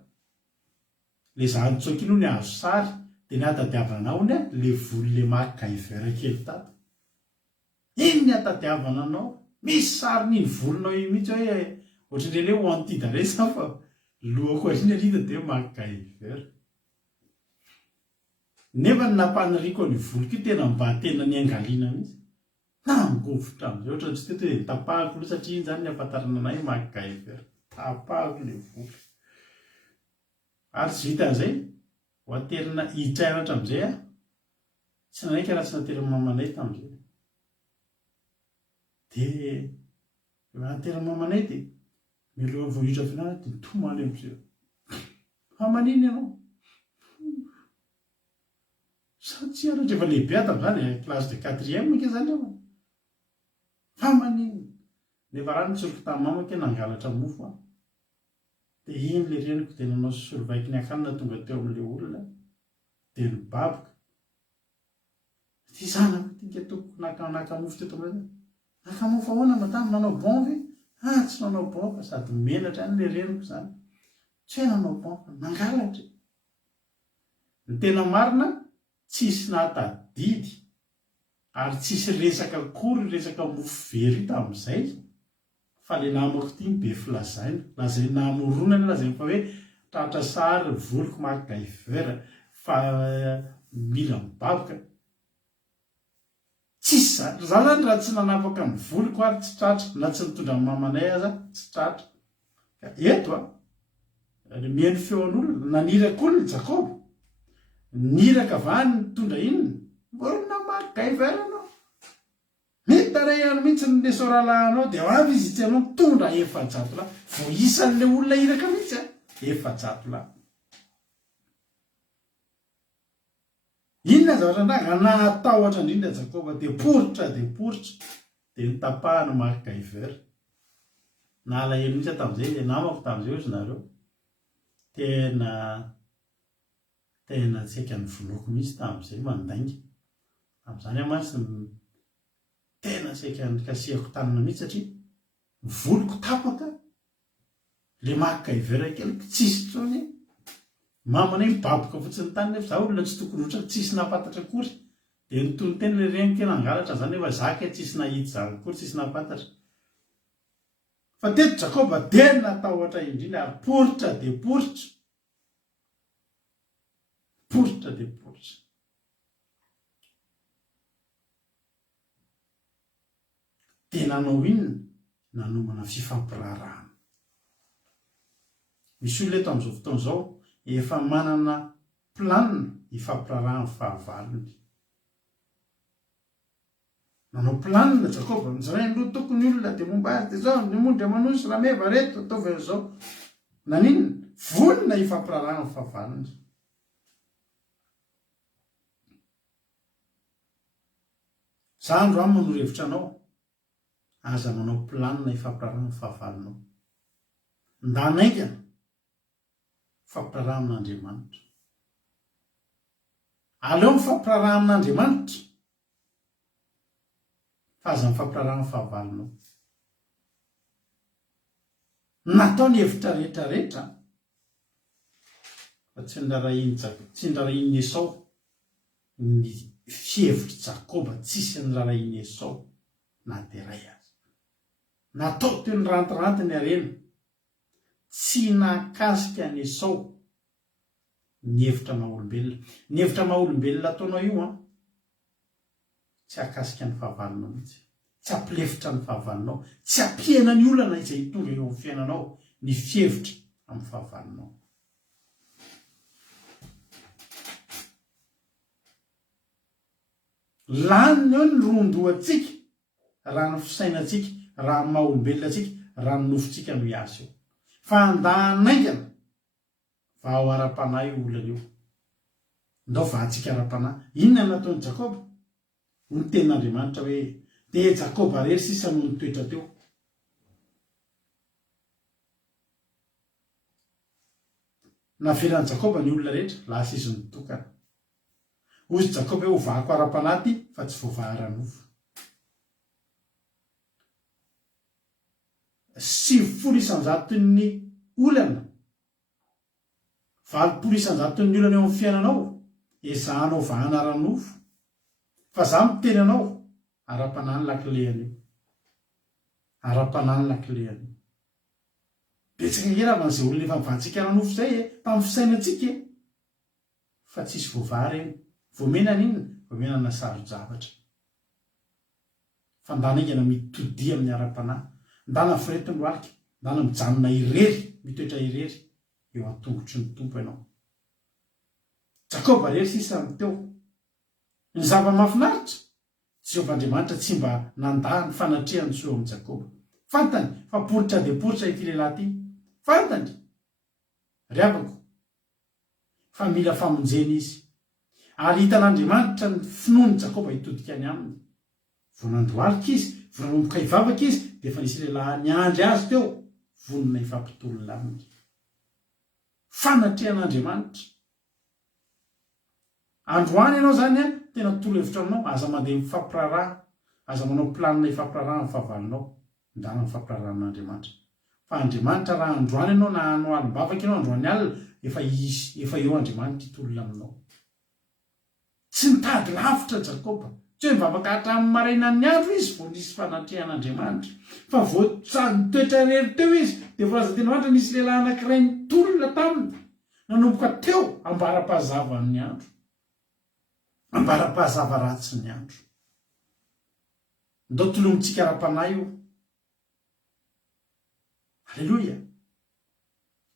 le za nitsoka iny ny azo sary dia niatadiavana anao ny le volo le MacGyver kely tato iny ny atadiavana anao misy sary niny volonao iny mihitsy hoe ohatrany le ho antida resa fa lohako ariny alita dia makaiver nefa ny nampaniriko ny voloko tena mba tena ny angaliana mihitsy namgovotra am'izay ohatra tsy teto hoe tapahako lo satria iny zany ny afantarana anay makaiver tapahako le volo ary tsy vita an'izay ho aterina hitrairatra am'izay a tsy nanaiky raha tsy naterina mamanay tam'izay dia naterina mamanay dia miloha vohitra fianana dia tomany am'izay fa maniny ianao satsia raha rehefa lehibe atam'izany classe de 4e ke zany eo fa maniny nefa raha nitsoroko tamin'ny mamako nangalatra mofo a dia iny le reniko dia nanao solovaiki ny akanina tonga teo amin'le olona dia ny baboka ty zanako tika toko nakamofo teto am'izay nakamofo ahoana madamo nanao bon ve tsy nanao bon fa sady menatra any le reniko zany tsy hoe nanao bon fa nangalatra ny tena marina tsisy natadidy ary tsisy resaka kory resaka mofo very tamin'izay fa le namako ty be filazaina lazay namoronana lazay fa hoe tratra sary voloko makaiver fa mila mibaboka tsisy zany za zany raha tsy nanapaka amin'ny voloko ary tsy tratra na tsy nitondra ny mamanay aza tsy tratra ka eto mihaino feo an'olona naniraka olona Jakoba niraka vany nitondra inona mborona makaiver anao mitaray ano mihitsy ny lesoralahanao dia avy izy tsy anao mitondra 700 lahy vo isan'le olona iraka mihitsy 700 lahy inona zavatra ndraga natahotra indrindra Jakoba dia poritra dia nitapahana makaiver na alahelo mihitsy tam'izay namako tam'izay ozy nareo tena tsy haika ny voloko mihitsy tam'izay mandainga am'izany amasy tena tsy haika ny kasihako tanana mihitsy satria voloko tapaka le makaiver keliko tsisy tsony mamanay mibaboka fotsiny tany nefa za olona tsy tokony otra tsisy napatatra kory dia nitony teny le reniko nangalatra zany nefa zaka tsisy nahity zaka kory tsisy napatatra fa teto Jakoba dia natahotra indrindra ary poritra dia poritra dia nanao inona nanomana fifampirarahana misy olona eto amin'izao fotoana izao efa manana planina hifampirarahana fahavalony nanao planina Jakoba mijeray aloha tokony olona dia momba azy dia zao ny mondry amanosy rameva reto ataovy an'izao naninona vonona hifampirarahana fahavalony za andro any manoro-hevitra anao aza manao planina hifampirarahana fahavalonao ndanaingana fampiraraha amin'Andriamanitra aleo mifampiraraha amin'Andriamanitra fa aza mifampiraraha amin'ny fahavalonao natao ny hevitra rehetrarehetra fa tsy ndrarahin'ny Esau ny fihevitra Jakoba tsisy ny rarahin'ny Esau na deray azy natao teo ny rantiranty ny arena tsy nakasika ny Esau ny hevitra maha-olombelona ny hevitra maha-olombelona ataonao io tsy akasika ny fahavalonao mihitsy tsy ampilefitra ny fahavalonao tsy ampihana ny olana izay tonga eo amin'ny fiainanao ny fihevitra amin'ny fahavalonao laniny eo ny rondoantsika raha ny fisainantsika raha ny maha-olombelona tsika raha ny nofontsika no hiasa eo fa andanaingana va ao ara-panahy io olana io ndao va antsika ara-panahy inona nataony Jakoba ny tenin'Andriamanitra hoe dia Jakoba rery sisa no nitoetra teo navelan'i Jakoba ny olona rehetra lasa izy nitokana ozy Jakoba hoe ho vahako ara-panahy ty fa tsy voavaharanofo 700 ny olana 700 ny olana eo amin'ny fiainanao ezahanao vahana ranofo fa za miteny anao ara-panahy ny lakilehany io ara-panahy ny lakilehany io betsaka irava n'izay olona efa mivantsika nanofo zay tamin'ny fisainantsika fa tsisy voavary eny voamenana iny voamenana saro-javatra fa ndana ingana mitodia amin'ny ara-panahy ndana firetiny loalika ndana mijanona irery mitoetra irery eo an-tongotry ny tompo ianao Jakoba rery sisa teo ny zava-mahafinaritra Jehovah-Andriamanitra tsy mba nandà ny fanatrehany soa amin'ny Jakoba fantany fa poritra dia poritra ity lehilahy ity fantany ry avako fa mila famonjena izy ary hitan'Andriamanitra ny finoany Jakoba hitodika any aminy vonandohalika izy vonanomboka hivavaka izy dia efa nisy lehilahy niandry azy teo vonona ifampitolona aminy fanatrehan'Andriamanitra androany ianao zany a tena tolo hevitra aminao aza mandeha mifampiraraha aza manao planina ifampiraraha amin'ny fahavalonao ndana mifampirarahan'Andriamanitra fa Andriamanitra raha androany ianao na hanao alim-bavaka ianao androany alina efa eo Andriamanitra hitolona aminao tsy mitady lavitra Jakoba tsy hoe mivavaka hatramin'ny marainan'ny andro izy vao nisy fanatrehan'Andriamanitra fa vao nitoetra rery teo izy dia voalaza tena ohatra nisy lehilahy anankiray nitolona taminy nanomboka teo ambara-pahazava ny andro ambara-pahazava ratsy ny andro ndao tolomintsika ara-panahy io halleloia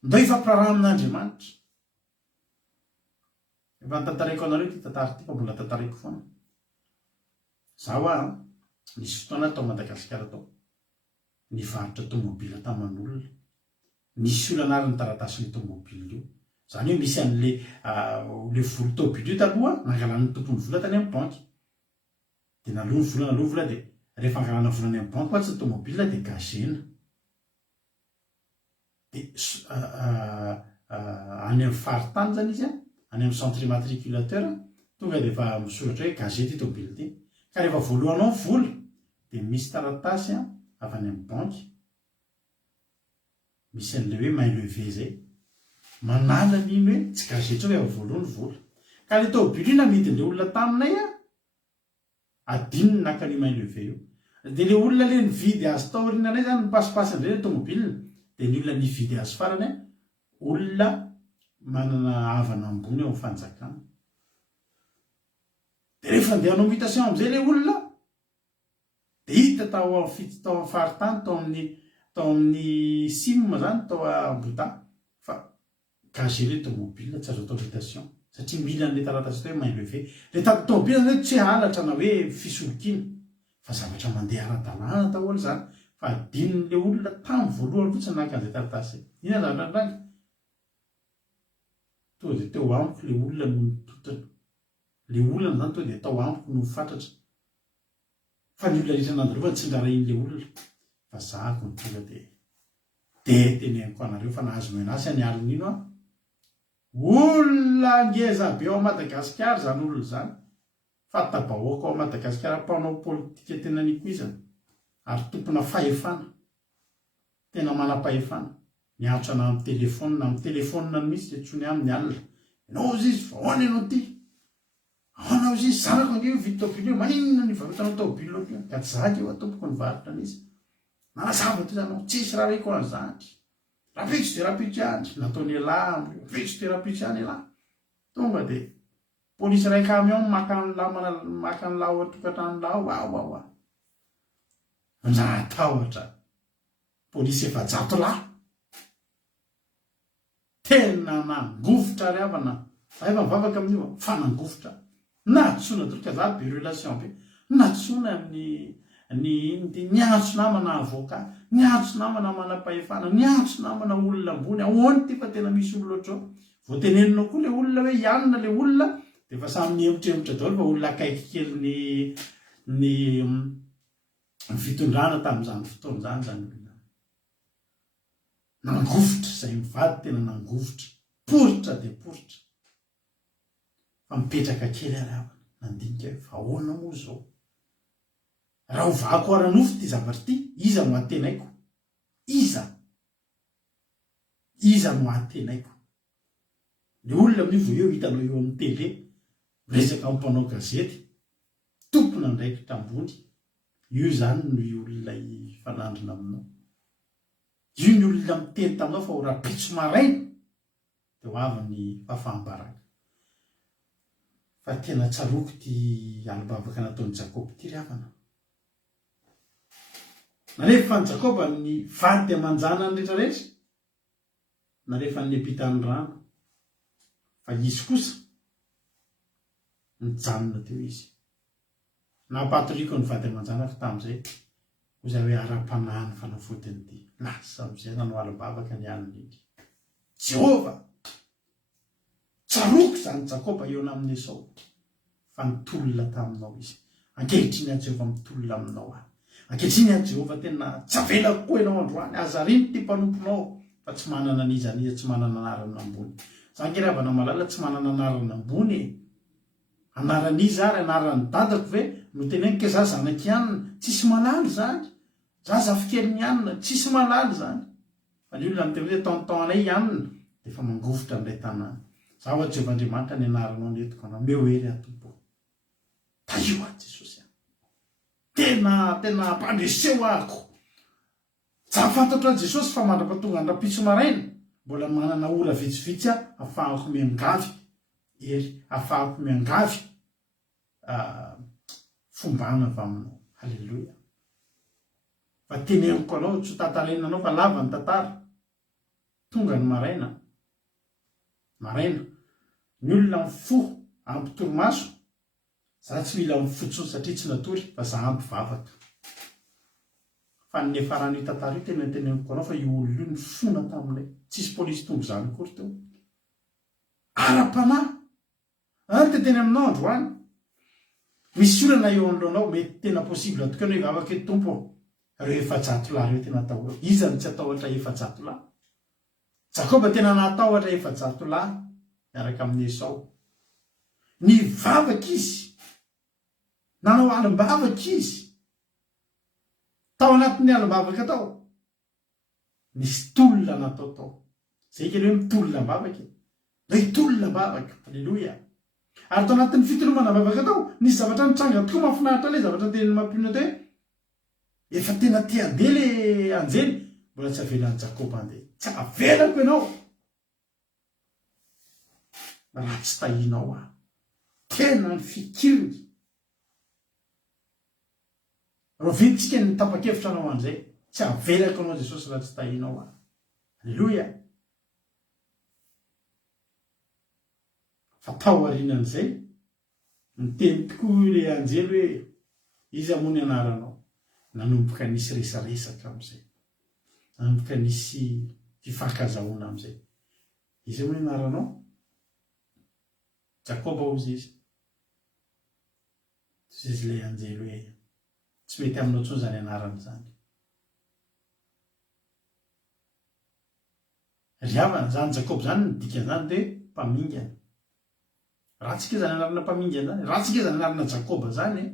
ndao ifampiraraha amin'Andriamanitra efa ntantareko anareo ty tantara ty fa mbola tantareko foana zaho nisy fotoana tao Madagasikara tao nivarotra tomobila taman'olona nisy olona anarany taratasiny tomobila io zany hoe misy an'le le volo tobila io taloha nangalan'ny tompony vola tany amin'ny banky dia naloa vola dia rehefa angalana volany amin'ny banky fa tsy tomobila dia gazena dia any amin'ny faritany zany izy any amin'ny centre immatriculateur tonga dia efa misoratra hoe gazety tomobila ity ka rehefa voalohanao vola dia misy taratasy avy any amin'ny banky misy an'le hoe main levé zay manala n'iny hoe tsy gazety hoe avy voalohany vola ka le tomobila io namidin'le olona taminay adininy naka ny main levé io dia le olona le nividy azy tao aoriananay zany nipasipasy an'ireny le tomobilina dia ny olona nividy azy farany olona manana havana ambony eo amin'ny fanjakana dia rehefa andeha hanao mutation amin'izay le olona dia hita tao amin'ny faritany tao amin'ny sim zany tao ambota fa gazele tomobile tsy azo atao mutation satria mila an'le taratasy hoe main levé le tomobile zany tsy halatra na hoe fisolokina fa zavatra mandeha ara-dalàna daholo zany fa adin'le olona tamin'ny voalohany fotsiny naka an'izay taratasy ina zavatra to dia teo amiko le olona no mitotona le olona zany to dia tao amiko no mifatratra fa ny olona rehetra nandrova tsy ndrarain'le olona fa zahako ny tonga dia teneniko anareo fa nahazo menasy any alin'ino olona ngeza be ao Madagasikara zany olona zany fa tabahoaka ao Madagasikara mpanao politika tena niko izany ary tompona fahefana tena manam-pahefana miantso ana amin'ny telefônina no misy dia tsony amin'ny alina ianao izy izy vahoana ianao ty anao izy izy zanako ange vidy tobilo io maninona ny varotanao tobilo io ka tsy zaka eo atompoko ny varotra an'izy manazava ty zanao tsisy raha reko an'zany rapitso dia rapitso ihany nataony elahy rapitso dia rapitso ihany elahy tonga dia polisy ray camion maka ny lahy tokantrano lahy natahotra polisy efa-jato lahy tena nangofotra ry havana za efa mivavaka amin'io fa nangofotra natsoina dorika za be relation be natsoina niantso namana avocat niantso namana manam-pahefana niantso namana olona ambony ahoany ty fa tena misy olona ohatrao voateneninao koa le olona hoe ianona le olona dia efa samy niemotremotra daholo fa olona akaiky kely ny fitondrana tamin'izany fotoana zany olona nangofotra zay mivady tena nangofotra poritra dia poritra fa mipetraka kely ary havana nandinika hoe fa ahoana moa zao raha ho vako aranofo ty zavatra ty iza no atenaiko iza no atenaiko le olona amin'io vo eo hitanao eo amin'ny tele resaka ampanao gazety tompona ndraiky 'trambony io zany no olona fanandrina aminao io ny olona miteny taminao fa ho rapitso maraina dia ho avy ny fahafahambaraka fa tena tsaroko ty alibavaka nataony Jakoba ty ry havana. Na rehefa ny Jakoba ny vady amanjana ny rehetrarehetra na rehefa ny epitany rano fa izy kosa nijanona teo izy na patriko ny vady amanjana fa tamin'izay hoza hoe ara-panahy ny fanafotiny ty lasa am'izay nanao alibavaka ny aniny iny. Jehova tsaroko zany Jakoba eo amin'ny Esau fa nitolona taminao izy. Ankehitriny a Jehova mitolona aminao ahy. Ankehitriny a Jehova tena tsy avelako koa ianao androany azariny ty mpanomponao fa tsy manana an'izaniza tsy manana anarana ambony. Zany ke ravana malala tsy manana anarana ambony e. Anaran'iza ary anaran'ny dadako ve no teneniko za zanaky ianina tsisy malaly zany. Za zafikely ny anina tsisy malaly zany. Fa ny olona miteny hoe tonton anay ianina dia efa mangovotra amin'ilay tanàna. Za ho Jehova Andriamanitra ny anaranao netiko anameo hery atompo. Taio ahy Jesosy ahy. Tena ampandreseo ahako. Za fantatro an'i Jesosy fa mandrapatonga ny rapitso maraina mbola manana ora vitsivitsy aho ahafahako miangavy ery ahafahako miangavy fombana avy aminao. Halleloja. Fa teneniko anao tsy ho tantaraina anao fa lava ny tantara. Tonga ny maraina ny olona mifo ampy torimaso za tsy mila mifotsony satria tsy natory fa za ampy vavaka. Fa ny farany io tantara io tena teneniko anao fa io olona io nifona taminay tsisy polisy tongo zany akory teo. Ara-panahy dia teny aminao androany misy olana eo anoloanao mety tena possible tokoa anao hivavaka eto tompo reo efa-jato-lahy reo tena atao izany tsy atahotra efa-jato-lahy. Jakoba tena natahotra efa-jato-lahy miaraka amin'ny Esau. Nivavaka izy nanao alim-bavaka izy tao anatin'ny alim-bavaka tao nisy tolona natao tao zay kely hoe mitolona bavaka hitolona bavaka. Halleloja. Ary tao anatin'ny fitolomana bavaka tao nisy zavatra nitranga tokoa mahafinaritra le zavatra teny mampino teo efa tena tia andeha le anjely mbola tsy avelan'ny Jakoba andeha. Tsy avelako ianao raha tsy tahinao aho. Tena ny fikiriny rovintsika ny tapa-kevitra anao an'izay tsy avelako anao Jesosy raha tsy tahinao aho. Halleloja. Fa tao aorianan'izay miteny tokoa le anjely hoe izy amony anaranao. Nanomboka nisy resaresaka amin'izay. Nanomboka nisy fifankazahoana amin'izay. Izy amony anaranao Jakoba hozy izy. Tsy izy le anjely hoe tsy mety aminao tsony zany anarana zany. Riavana zany Jakoba zany ny dikany zany dia mpamingana. Ratsika zany anarana mpamingana zany. Ratsika zany anarana Jakoba zany.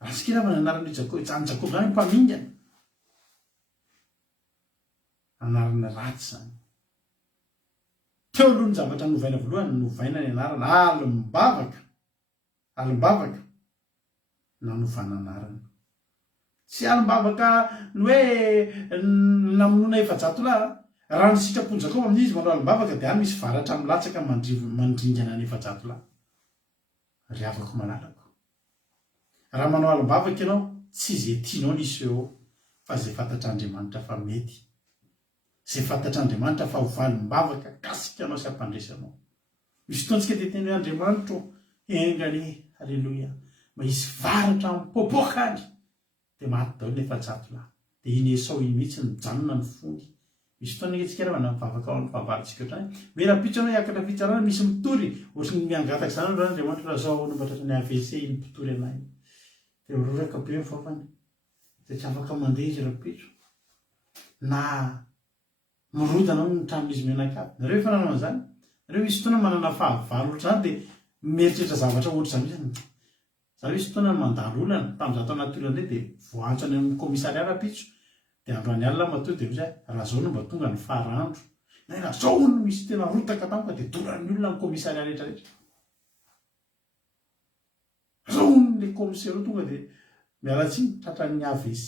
Ratsika ravana anarana Jakoba zany Jakoba zany mpamingana. Anarana ratsy zany. Teo aloha ny zavatra novaina voalohany novaina ny anarana alim-bavaka. Alim-bavaka nanovana anarana. Tsy alim-bavaka ny hoe namonona efa-jato-lahy. Raha ny sitrapony Jakoba amin'izy manao alim-bavaka dia any misy varatra milatsaka mandringana ny efa-jato-lahy. Riavako malalako. Raha manao alim-bavaka ianao tsy izay tianao nisy eo fa izay fantatr'Andriamanitra fa mety. Izay fantatr'Andriamanitra fa ho valim-bavaka kasika anao sy ampandresanao. Misy fotoantsika dia teny hoe Andriamanitra engany. Halleloja. Misy varatra mipopoka any dia maty daholo ny efa-jato-lahy. Dia iny Esau iny mihitsy nijanona ny fony. Misy fotoana antsika ravana mivavaka ao ny fahavaritsika ohatrany. Mera pitso anao hiakatra fitsarana misy mitory ohatrany miangataka zany raha Andriamanitra raha zao nambatra ny AVC iny mpitory anahy. Dia roraka be mivavany. Dia tsy afaka mandeha izy rapitso. Na mirodana ao ny trano'izy menakavy. Nareo efa nanao an'izany. Nareo misy fotoana manana fahavalo ohatrany zany dia mieritreritra zavatra ohatr'izany mihitsy. Za misy fotoana mandalo olana tamin'izaho tao anaty olana dia voantso any amin'ny komisaria rapitso. Dia androany alina matoa dia misy raha zao no mba tonga ny farandro. Na raha zao no misy tena rotaka tampoka dia doran'ny olona amin'ny komisaria rehetrarehetra. Zao ny komisaria tonga dia miala tsiny tratran'ny AVC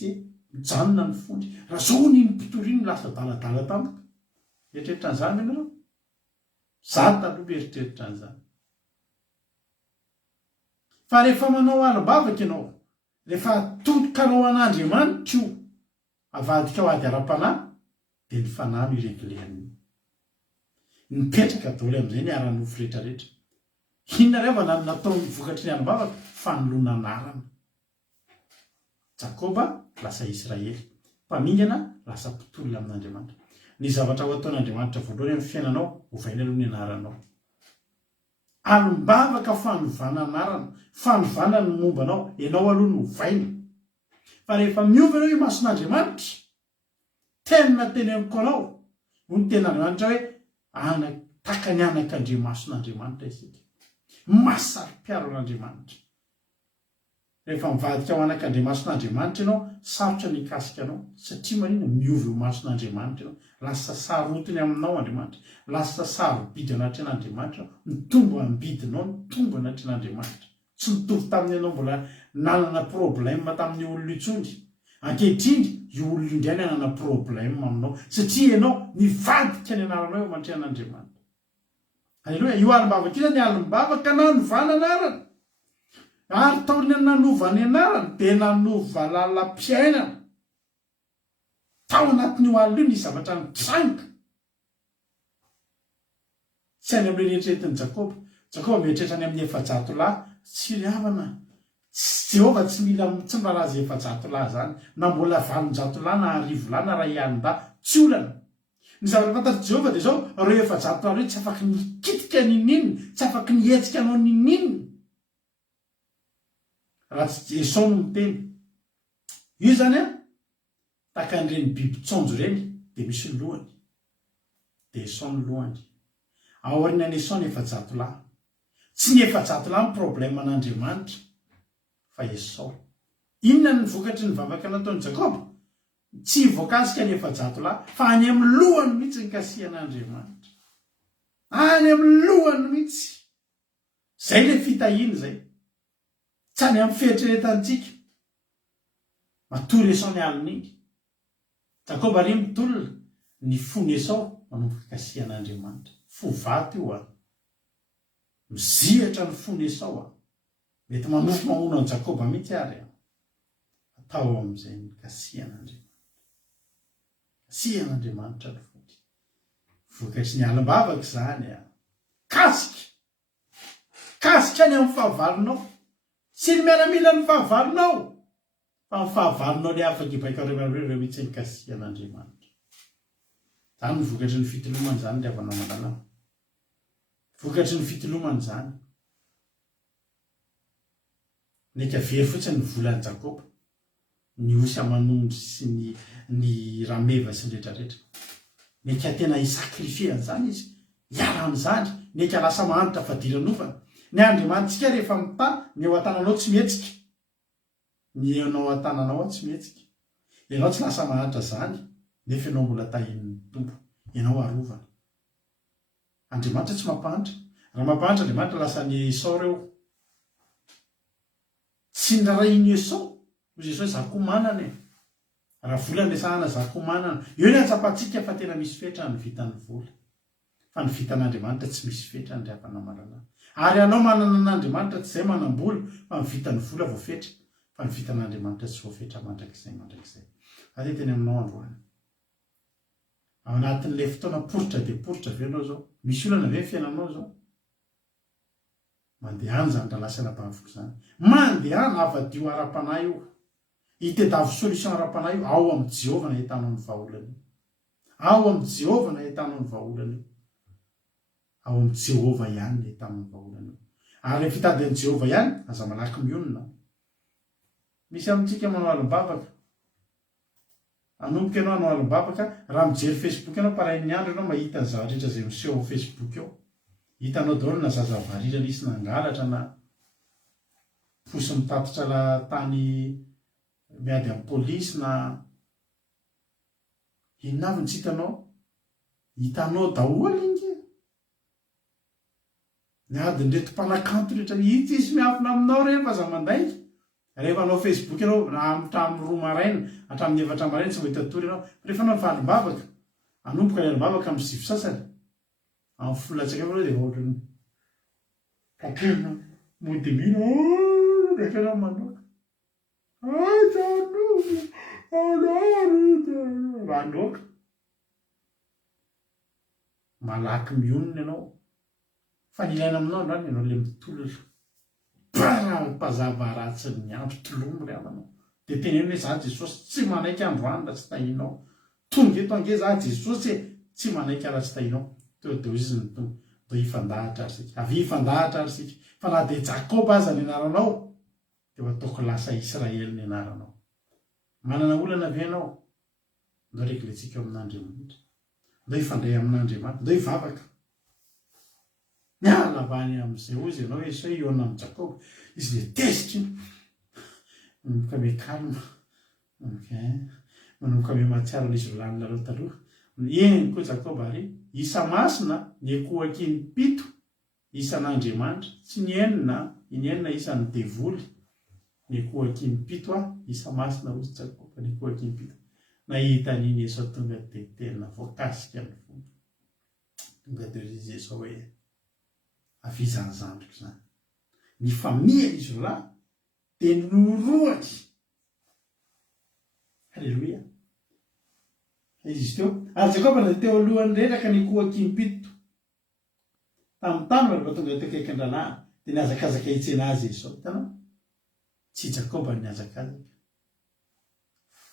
mijanona ny fondry raha zao ny mpitoriany lasa daladala tampoka eritreritra an'izany ianareo za taloha mieritreritra an'izany fa rehefa manao alibavaka ianao rehefa atodokanao an'Andriamanitra io avadika ao ady ara-panahy dia ny fanahy no iregleany nipetraka daholo amin'izay ny ara-nofo rehetrarehetra inona rehefa natao nivokatry ny alibavaka fanoloana anarana Jakoba lasa Israely mpamingana lasa mpitolona amin'Andriamanitra ny zavatra ho ataon'Andriamanitra voalohany amin'ny fiainanao ovaina aloha ny anaranao alombavaka fanovana anarana fanovana ny mombanao ianao aloha no ovaina fa rehefa miova ianao io mason'Andriamanitra tenina teny amiko anao ho ny ten'Andriamanitra hoe takany anak'Andriamason'Andriamanitra isika masari-piaro an'Andriamanitra rehefa mivadika ao anak'Andriamason'Andriamanitra ianao sarotra ny ikasika anao satria manina miova io mason'Andriamanitra ianao lasa sarotiny aminao Andriamanitra lasa sarobidy anatrany Andriamanitra mitombo ambidinao mitombo anatrany Andriamanitra tsy mitovy tamin'ny ianao mbola nanana problème tamin'ny olona itsony ankehitriny io olona indray nanana problème aminao satria ianao nivadika ny anaranao eo amantrehan'Andriamanitra alleloia io alimbavaka io zany alimbavaka nanovana anarana ary taony nanova ny anarana dia nanova lalam-piainana tao anatin'io alina io ny zavatra mitranga tsy any amin'ny eritreretiny Jakoba mieritreritra any amin'ny 700 lahy tsy ry havana Jehova tsy mila mitsambara azy 700 lahy zany na mbola 700 lahy na 1000 lahy na 200 tsy olana ny zavatra fantatry Jehova dia zao reo 700 lahy reo tsy afaka nikitika nin'inona tsy afaka nihetsika anao nin'inona raha tsy Esau no miteny io zany tahaka an'ireny biby tsonjo ireny dia misy ny lohany dia Esau ny lohany aorian'ny Esau ny 700 lahy tsy ny 700 lahy ny problème an'Andriamanitra fa Esau inona ny vokatry ny vavaka nataon'i Jakoba tsy voakasika ny 700 lahy fa any amin'ny lohany mihitsy ny kasihan'Andriamanitra any amin'ny lohany mihitsy zay le fitahiana zay tsy any amin'ny fieritreretantsika matory Esau ny alin'iny Jakoba ry mitolona ny fony Esau manomboka kasihan'Andriamanitra fo vato io mizihatra ny fony Esau mety manofo mamono an'i Jakoba mihitsy ary atao amin'izay ny kasihan'Andriamanitra ny fony vokatry ny alimbavaka zany kasika any amin'ny fahavalonao tsy ny miaramila ny fahavalonao fa ny fahavalonao le afaka ibaikaoreo mihitsy ny kasihan'Andriamanitra zany ny vokatry ny fitolomany zany le avana malala vokatry ny fitolomany zany neka very fotsiny ny volan'i Jakoba ny osy amanondry sy ny rameva sy ny rehetrarehetra neka tena isakrifeany zany izy hiara amin'izany neka lasa mahanitra fadiranofana ny Andriamanitsika rehefa mita ny eo an-tananao tsy mihetsika ny anao an-tananao tsy mihetsika ianao tsy lasa mahanitra zany nefa ianao mbola tahin'ny tompo ianao arovana Andriamanitra tsy mampahanitra raha mampahanitra Andriamanitra lasa ny Esau reo tsy ndrarainy Esau ozy Esau zakomanana raha vola nesahana zakomanana eo ny atsapatsika fa tena misy fetra ny vitan'ny vola fa ny vitan'Andriamanitra tsy misy fetra ny riapana malala ary anao manana an'Andriamanitra tsy zay manam-bola fa ny vitan'ny vola voafetra fa ny vitan'Andriamanitra tsy voafetra mandrakizay ade teny aminao androany ao anatin'le fotoana poritra dia poritra ve anao zao misy olana ve fiainanao zao mandehany zany rahalasa anabaviko zany mandehany avadio ara-panahy io itedavo solution ara-panahy io ao amin'ny Jehova na hitanao ny vahaolany ao amin'ny Jehova na hitanao ny vahaolany ao amin'ny Jehova ihany na hitanao ny vahaolany ary ny fitadin'i Jehova ihany aza malaky mionona misy amintsika manao alimbavaka anomboka ianao anao alimbavaka raha mijery Facebook ianao parain'ny andro ianao mahita ny zavarehetra zay miseho ao Facebook eo hitanao daholo na zazavarirana isy nangalatra na posy mitatitra tany miady amin'ny polisy na inona avy ny tsy hitanao daholo inge ny adiny reto mpanakanto rehetra itsy isy miafina aminao rehefa za mandaingy rehefa anao Facebook ianao hatramin'ny 2 maraina hatramin'ny 4 maraina tsy mahita tory ianao rehefa anao valom-bavaka anomboka ny alom-bavaka amin'ny sivy sasany amin'ny folatsaka ianao dia ohatrany kakelina modimina rehefa manoka manoka malaky mionona ianao fa ny ilaina aminao androany ianao le mitolona mpazava ratsy ny andro tolomo ry amanao dia teneno hoe za Jesosy tsy manaiky androany raha tsy tahinao tonga eto ange za Jesosy tsy manaiky raha tsy tahinao teo deo izy ny tonga do ifandahatra ary sika avy ifandahatra ary sika fa na dia Jakoba aza ny anaranao dia ataoko lasa Israely ny anaranao manana olana avy ianao ndo regletsika amin'Andriamanitra ndo ifandray amin'Andriamanitra ndo ivavaka miala avany amin'izay ozy ianao hoe sao iona amin'ny Jakoba izy le tezitra manomboka me kalma manomboka me matsiaro n'izy rolanina aloha taloha eny koa Jakoba ary isa masina ny ekoaky ny 7 isan'Andriamanitra tsy ny enina ny enina isan'ny devoly ny ekoaky ny 7 isa masina ozy Jakoba ny ekoaky ny 7 nahita niny Esau tonga dia tena voakasika ny fomba tonga dia izy Esau hoe avizany zandriko zany ny famia izy roa dia noroaky halleloia izy teo ary Jakoba dia teo alohany reraka ny ekoaky ny 7 tamin'ny tany rehefa tonga teo kaikan-dranahy dia niazakazaka hitsena azy Esau tanao tsy Jakoba ny niazakazaka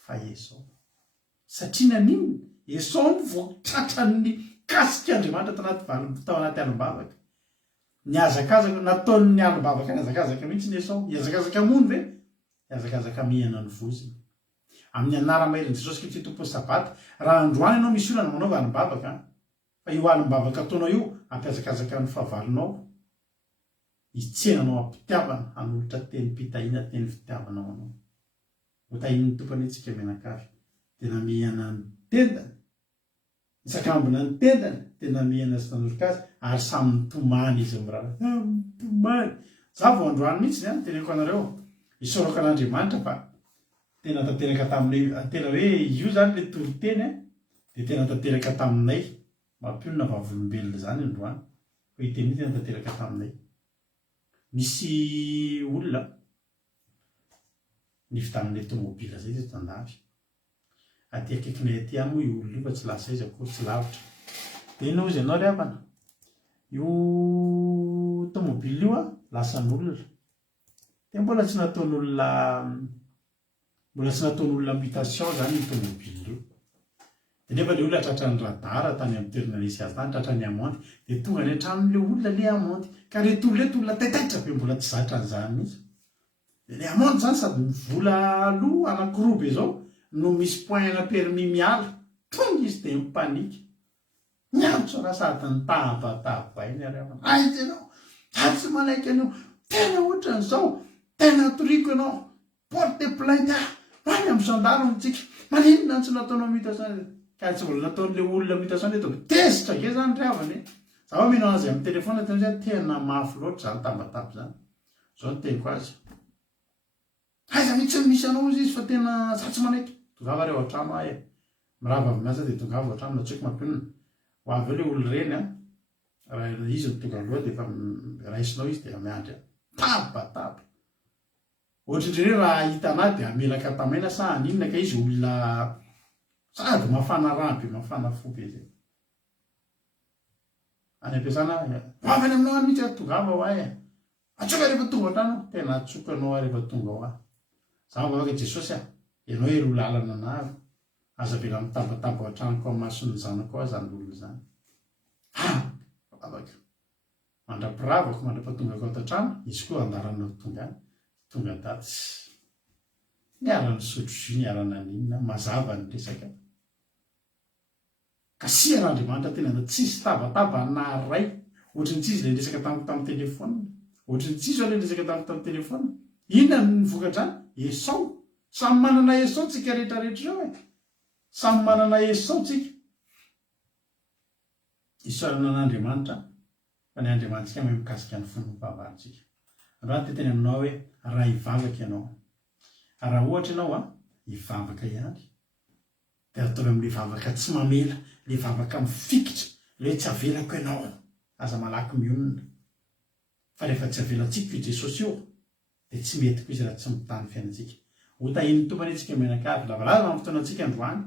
fa Esau satria nanino Esau voatratran'ny kasika Andriamanitra tao anaty alom-bavaka niazakazaka nataony ny alom-bavaka niazakazaka mihitsy ny Esau niazakazaka mony ve niazakazaka mihana ny voziny amin'ny anara-maherin' Jesosy Kristy tompon'ny sabata raha androany ianao misy olana manao alom-bavaka fa io alom-bavaka ataonao io ampiazakazaka ny fahavalonao hitsenanao ampitiavana hanolotra teny mpitahiana teny fitiavanao anao hotahin'ny tompany itsika menakavy tena mihana ny tendany isakambina ny tendany tena mihana sy nanoroka azy ary samy mitomany izy am'raha mitomany za vo androany mihitsy zany teneko anareo isoraka an'Andriamanitra fa tena tanteraka taminay tena hoe io zany le toriteny dia tena tanteraka taminay mampiolona vavolombelona zany androany ho iteny tena tanteraka taminay misy olona nivitan'ilay tomobila zay izy tandavy aty akaikinay aty any moa io olona io fa tsy lasa izy akory tsy lavitra dia ino izy ianao ry havana io tomobila io lasan'olona dia mbola tsy nataon'olona mutation zany io tomobila io dia nefa le olona tratran'ny radara tany amin'ny toerana nisy azy tany tratrany amonty dia tonga ny antranon'le olona le amonty ka reto olona taitaitra be mbola tsy zatra an'izany mihitsy dia le amonty zany sady mivola aloha anankiroa be zao no misy poinna permis miala tonga izy dia mipanika miantso raha sady ny tabataba iny ary amana aiza ianao ary tsy manaiky anio tena ohatran'izao tena toriko ianao porte plainte many amin'ny gendarme tsika maninona tsy nataonao mutation ka tsy mbola nataon'le olona mutation eto tezitra ge zany ry havany zaho minao azy amin'ny telefona teny zany tena mafy loatra zany tabataba zany zao no teniko azy aiza mihitsy ny misy anao izy fa tena za tsy manaiky tongava reo an-trano ahy mirava avy miasa dia tongava an-trano na tsiko mampionona ho avy eo le olo reny raha izy ny tonga aloha dia efa raisinao izy dia miandry tabataba ohatrindre raha hitanay dia amelaka tamaina sa aninona ka izy olona sady mafana rabe mafana fobe zay any ampiasana avany aminao any mihitsy tongava ho ahy atsoka rehefa tonga an-trano tena atsoka anao ahy rehefa tonga ao ahy za mivavaka Jesosy ianao hery lalana anaro aza vela mitabataba ao an-tranoko amin'ny mason'ny zanako aho zany olona zany avaka mandrapiravako mandrapahatongako ato an-trano izy koa andaranao tonga daty niarany sotro niarana ninona mazava ny resaka ka sian'Andriamanitra tena da tsisy tabataba naray ohatrany tsisy le resaka tamiko tamin'ny telefona ohatrany tsisy le resaka tamiko tamin'ny telefona inona ny vokatrany Esau samy manana Esau tsika rehetrarehetra zao samy manana Esau tsika isaorana an'Andriamanitra fa ny Andriamanitsika mahay mikasika ny fomba fahavaritsika androany teteny aminao hoe raha hivavaka ianao raha ohatra ianao hivavaka ihany dia ataovy amin'le vavaka tsy mamela, le vavaka mifikitra, le hoe tsy avelako ianao, aza malaky mionona. Fa rehefa tsy avelantsika i Jesosy io dia tsy metiko izy raha tsy mitany fiainantsika. Ho tahiny tompany antsika mianakavy, lavalava amin'ny fotoanantsika androany,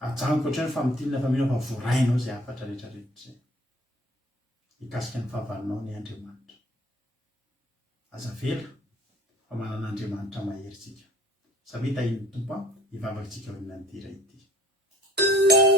ajanoko ohatrany famotilana fa mino fa voarainao izay afatra rehetrarehetra izay. Hikasika ny fahavalonao ny Andriamanitra. Aza vela fa manana Andriamanitra mahery tsika. Sabi tahiny tompo hivavaka tsika ao amin'ny dira ity. Ooh.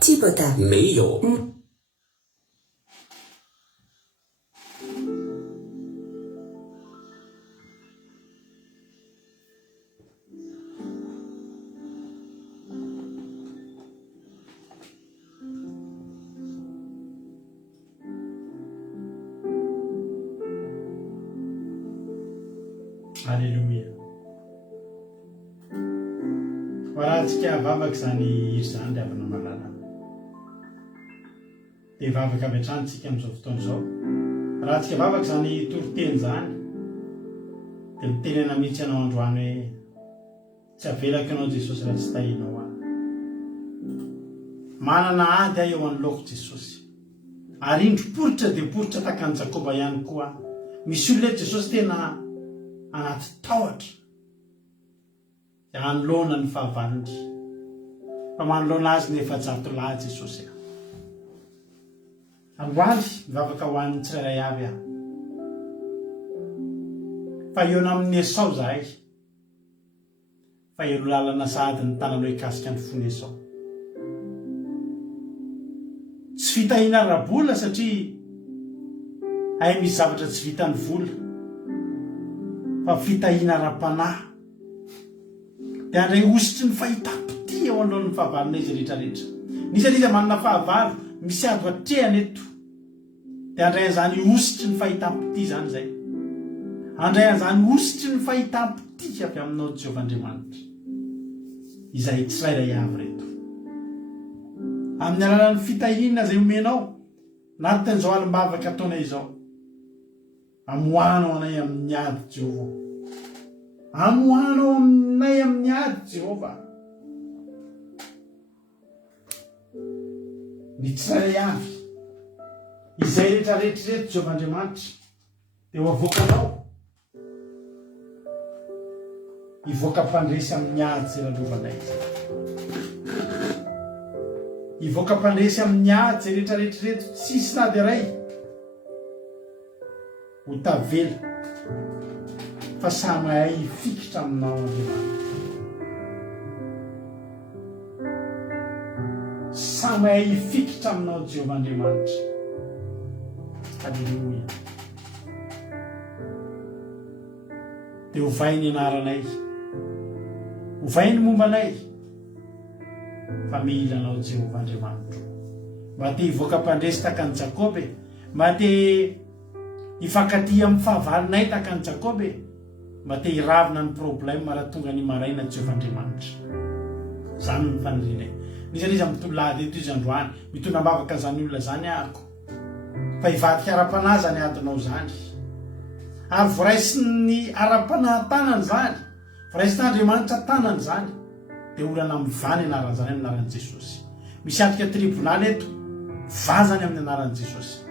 记不得，没有。Alleluia. Rahantsika vavaka zany iry zany le avana malala. Dia vavaka avy hatrany tsika amin'izao fotoana izao. Rahantsika vavaka zany toriteny zany. Dia mitenena mihitsy ianao androany hoe tsy avelako ianao Jesosy raha tsy tahinao ahy. Manana ady aho eo anoloako Jesosy. Ary indro-poritra dia poritra tahaka an'i Jakoba ihany koa. Misy olona Jesosy tena anaty tahotra anoloana ny fahavalony, fa manoloana azy nefa zato lahy Jesosy. Androany mivavaka ho an'ny tsirairay avy aho, fa eona amin'ny Esau zahay, fa ero lalana sady ny tananao hikasika ny fony Esau. Tsy fitahina rabola satria ay misy zavatra tsy vitany vola, fa fitahina ra-panahy. Dia andray ositry ny fahita-pity eo alohan'ny fahavalona izy rehetrarehetra. Nisy izy manana fahavalo misy ady hatrehany eto, dia andray an'izany ositry ny fahita-pity zany zay. Andray an'izany ositry ny fahita-pity avy aminao Jehovahandriamanitra, izay tsirairay avy reto. Amin'ny alalan'ny fitahina izay omenao anatin'izao alim-bavaka ataona izao, amohanao anay amin'ny ady Jehova. Amohanao aminay amin'ny ady Jehova. Ny tsirairay avy izay rehetrarehetra reto Jehovahandriamanitra dia ho avoakanao, hivoaka mpandresy amin'ny ady izay lalovanay. Hivoaka mpandresy amin'ny ady izay rehetrarehetra reto, tsisy nady iray ho tavela, fa samy mahay hifikitra aminao Andriamanitra. Samy mahay hifikitra aminao Jehovahandriamanitra. Alleluia. Dia hovay ny anaranay, hovay ny mombanay, fa mila anao Jehovahandriamanitra, mba te hivoaka mpandresy tahaka ny Jakoby, mba te hifankatia amin'ny fahavalonay tahaka ny Jakoby, mba te hiravina ny problème raha tonga ny maraina Jehovahandriamanitra. Zany ny fanirinay. Nisy izy amin'ny tolady eto izy androany mitondra mbavaka zany olona zany ahako, fa hivadika ara-panahy zany adinao zany, ary voraisy ny ara-panahy tanany zany, voraisy n'Andriamanitra tanany zany, dia olana mivany anaran' zany amin'ny anaran'i Jesosy. Misy atika tribonaly eto, vazany amin'ny anaran'i Jesosy.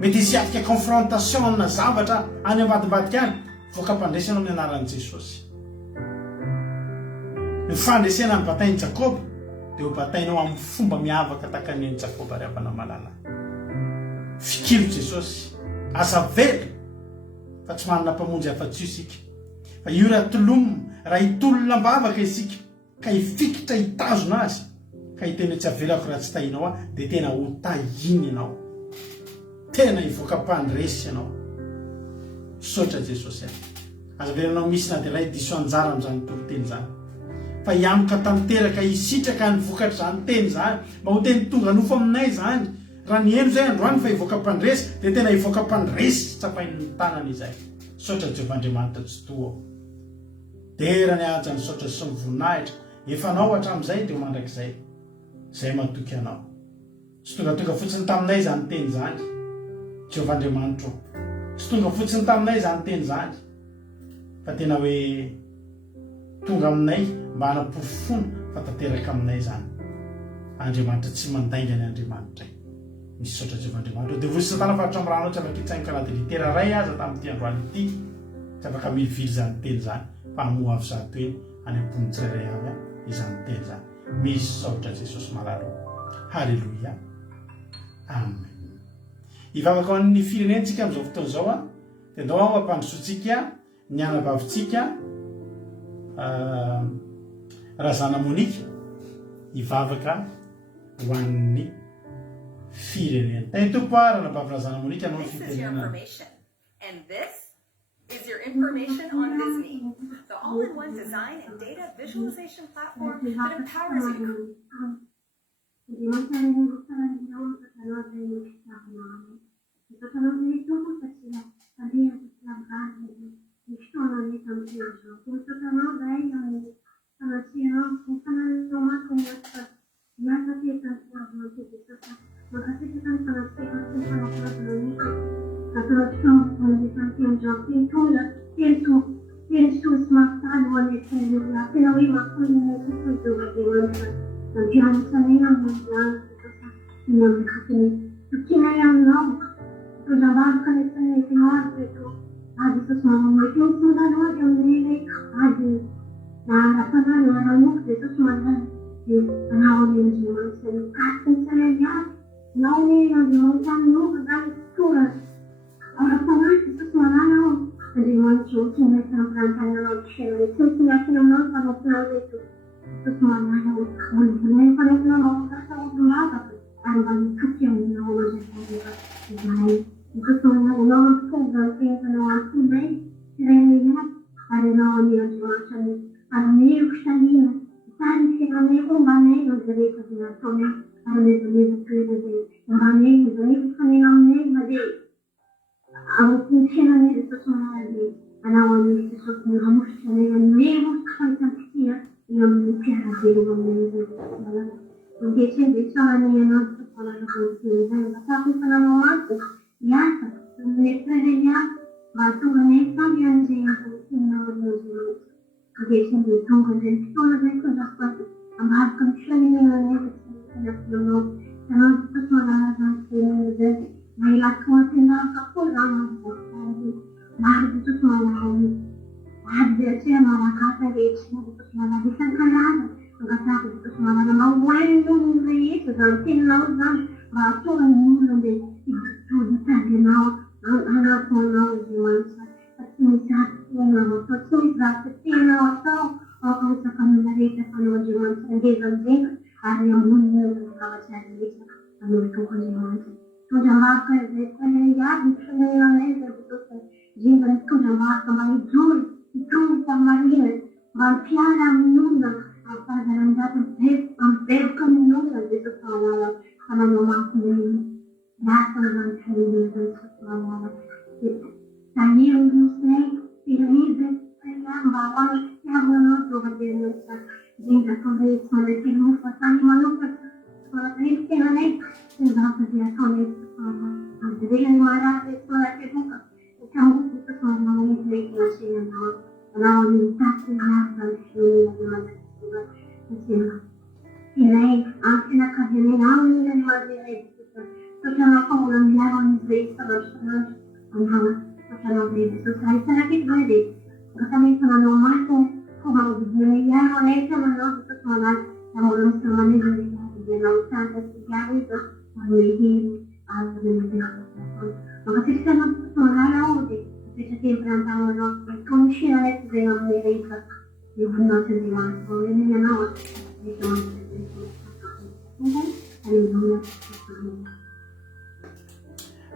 Mety hisy atika confrontation amina zavatra any ambadimbadika any, voaka mpandresana amin'ny anaran'i Jesosy. Ny fandresena ny batain'i Jakoba dia ho batainao amin'ny fomba miavaka tahaka ny Jakoba ary avana malala. Fikiro Jesosy, asa vela, fa tsy manana mpamonjy afa-tsy isika, fa io raha tolomo, raha hitolona mbavaka isika ka hifikitra hitazona azy, ka hiteny tsy avelako raha tsy tahinao aho, dia tena ho tahiny ianao, tena hivoaka mpandresy ianao. Sotra Jesosy ahy. Aza velanao misy na dia iray diso anjara amin'izany toriteny zany, fa hiamoka tanteraka hisitraka ny vokatra zany teny zany, mba ho teny tonga nofo aminay zany. Raha ny eno zay androany fa hivoaka mpandresy, dia tena hivoaka mpandresy tsapain'ny tanany izay. Sotra Jehovahandriamanitra tsy toa. Dera ny ajany sotra sy ny voninahitra efanao hatramin'izay dia mandrakizay, izay matoky anao. Tsy tonga fotsiny taminay zany teny zany Jehovahandriamanitra, tsy tonga fotsiny taminay zany teny zany, fa tena hoe tonga aminay mba hanapofona fa tanteraka aminay zany. Andriamanitra tsy mandainga ny Andriamanitra. Misy sotra Jehovahandriamanitra. Dia voly satana faritra amin'ny ranao tsy afaka hitsaingo kanaty litera ray aza tamin'ity androany ity, tsy afaka mivily zany teny zany, fa hamoa avy zato hoe any am-pony tsirairay avy izany teny zany. Misy sotra Jesosy malalo. Halleluia. Amen. Hivavaka ho an'ny firenentsika amin'izao fotoana izao a, dia andao aho ampandrosoantsika ny anavavitsika Razana Monique hivavaka ho an'ny firenena. Tany tompo a raha nampahafirazana monika anao ny This is your fitenenana. information. And this is your information on Disney, the all-in-one design and data visualization platform that empowers you.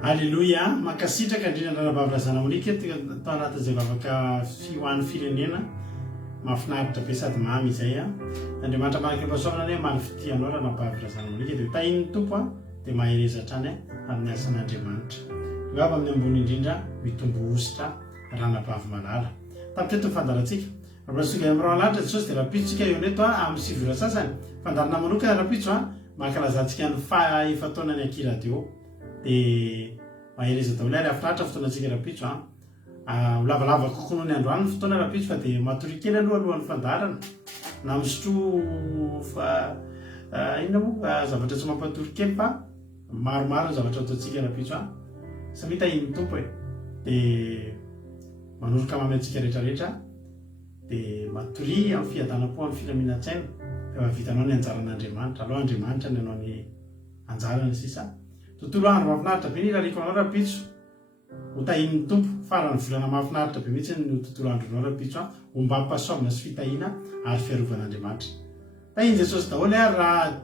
Alleluia, mankasitraka indrindra raha-bavirazana monika tao anatin'izay vavaka hoan'ny firenena mahafinaritra be sady mamy izay a. Andriamanitra manaka mpasaorana hoe maly fitianao raha nampahavirazana monika dia tahin'ny tompo a dia maherezatra any amin'ny asan'Andriamanitra. Ngava amin'ny ambony indrindra mitombo ositra raha nabavy malala. Tapitreto ny fandarantsika. Rahasoga amin'irao alahatra Jesosy dia rapitsika eo neto amin'ny sivira sasany. Fandarana manokana rapitso mankalazantsika ny faefataonany Akiradio. Dia mahereza daholo ary afinaritra fotoanantsika rapitso lavalava kokoa noho ny androany ny fotoana rapitso fa dia matory kely alohan'ny fandarana na misotro inona moa zavatra tsy mampatory kely fa maromaro ny zavatra ataontsika rapitso samy tahin'ny tompo dia manoroka mamy antsika rehetrarehetra dia matory amin'ny fiadanam-po amin'ny filaminantsaina fa vitanao ny anjaran'Andriamanitra aloha Andriamanitra ny anao ny anjarana sisa tontolo andro mahafinaritra be ny raliko anao rapitso ho tahin'ny tompo farany volana mahafinaritra be mihitsy ny tontolo andronao rapitso ho mba mpasaomana sy fitahina ary fiarovana Andriamanitra tainy jesosy daholo raha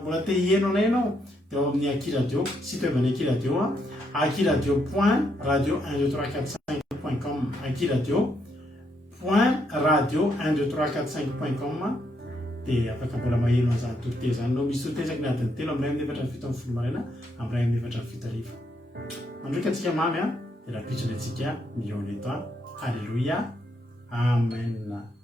mbola te hieno anay ianao dia ao amin'ny Aki Radio site web ny Aki Radio Aki Radio point radio 12345.com Aki Radio point radio 12345.com dia afaka mbola maheno an'izany tote zany no misy totezaky ny adiny telo amin'ny ray amin'ny efatra ny fito amin'ny folo maraina amin'ny ray amin'ny efatra ny fito ariva androika antsika mamy dia raha pitso ny antsika miaona eto Halleluja amen.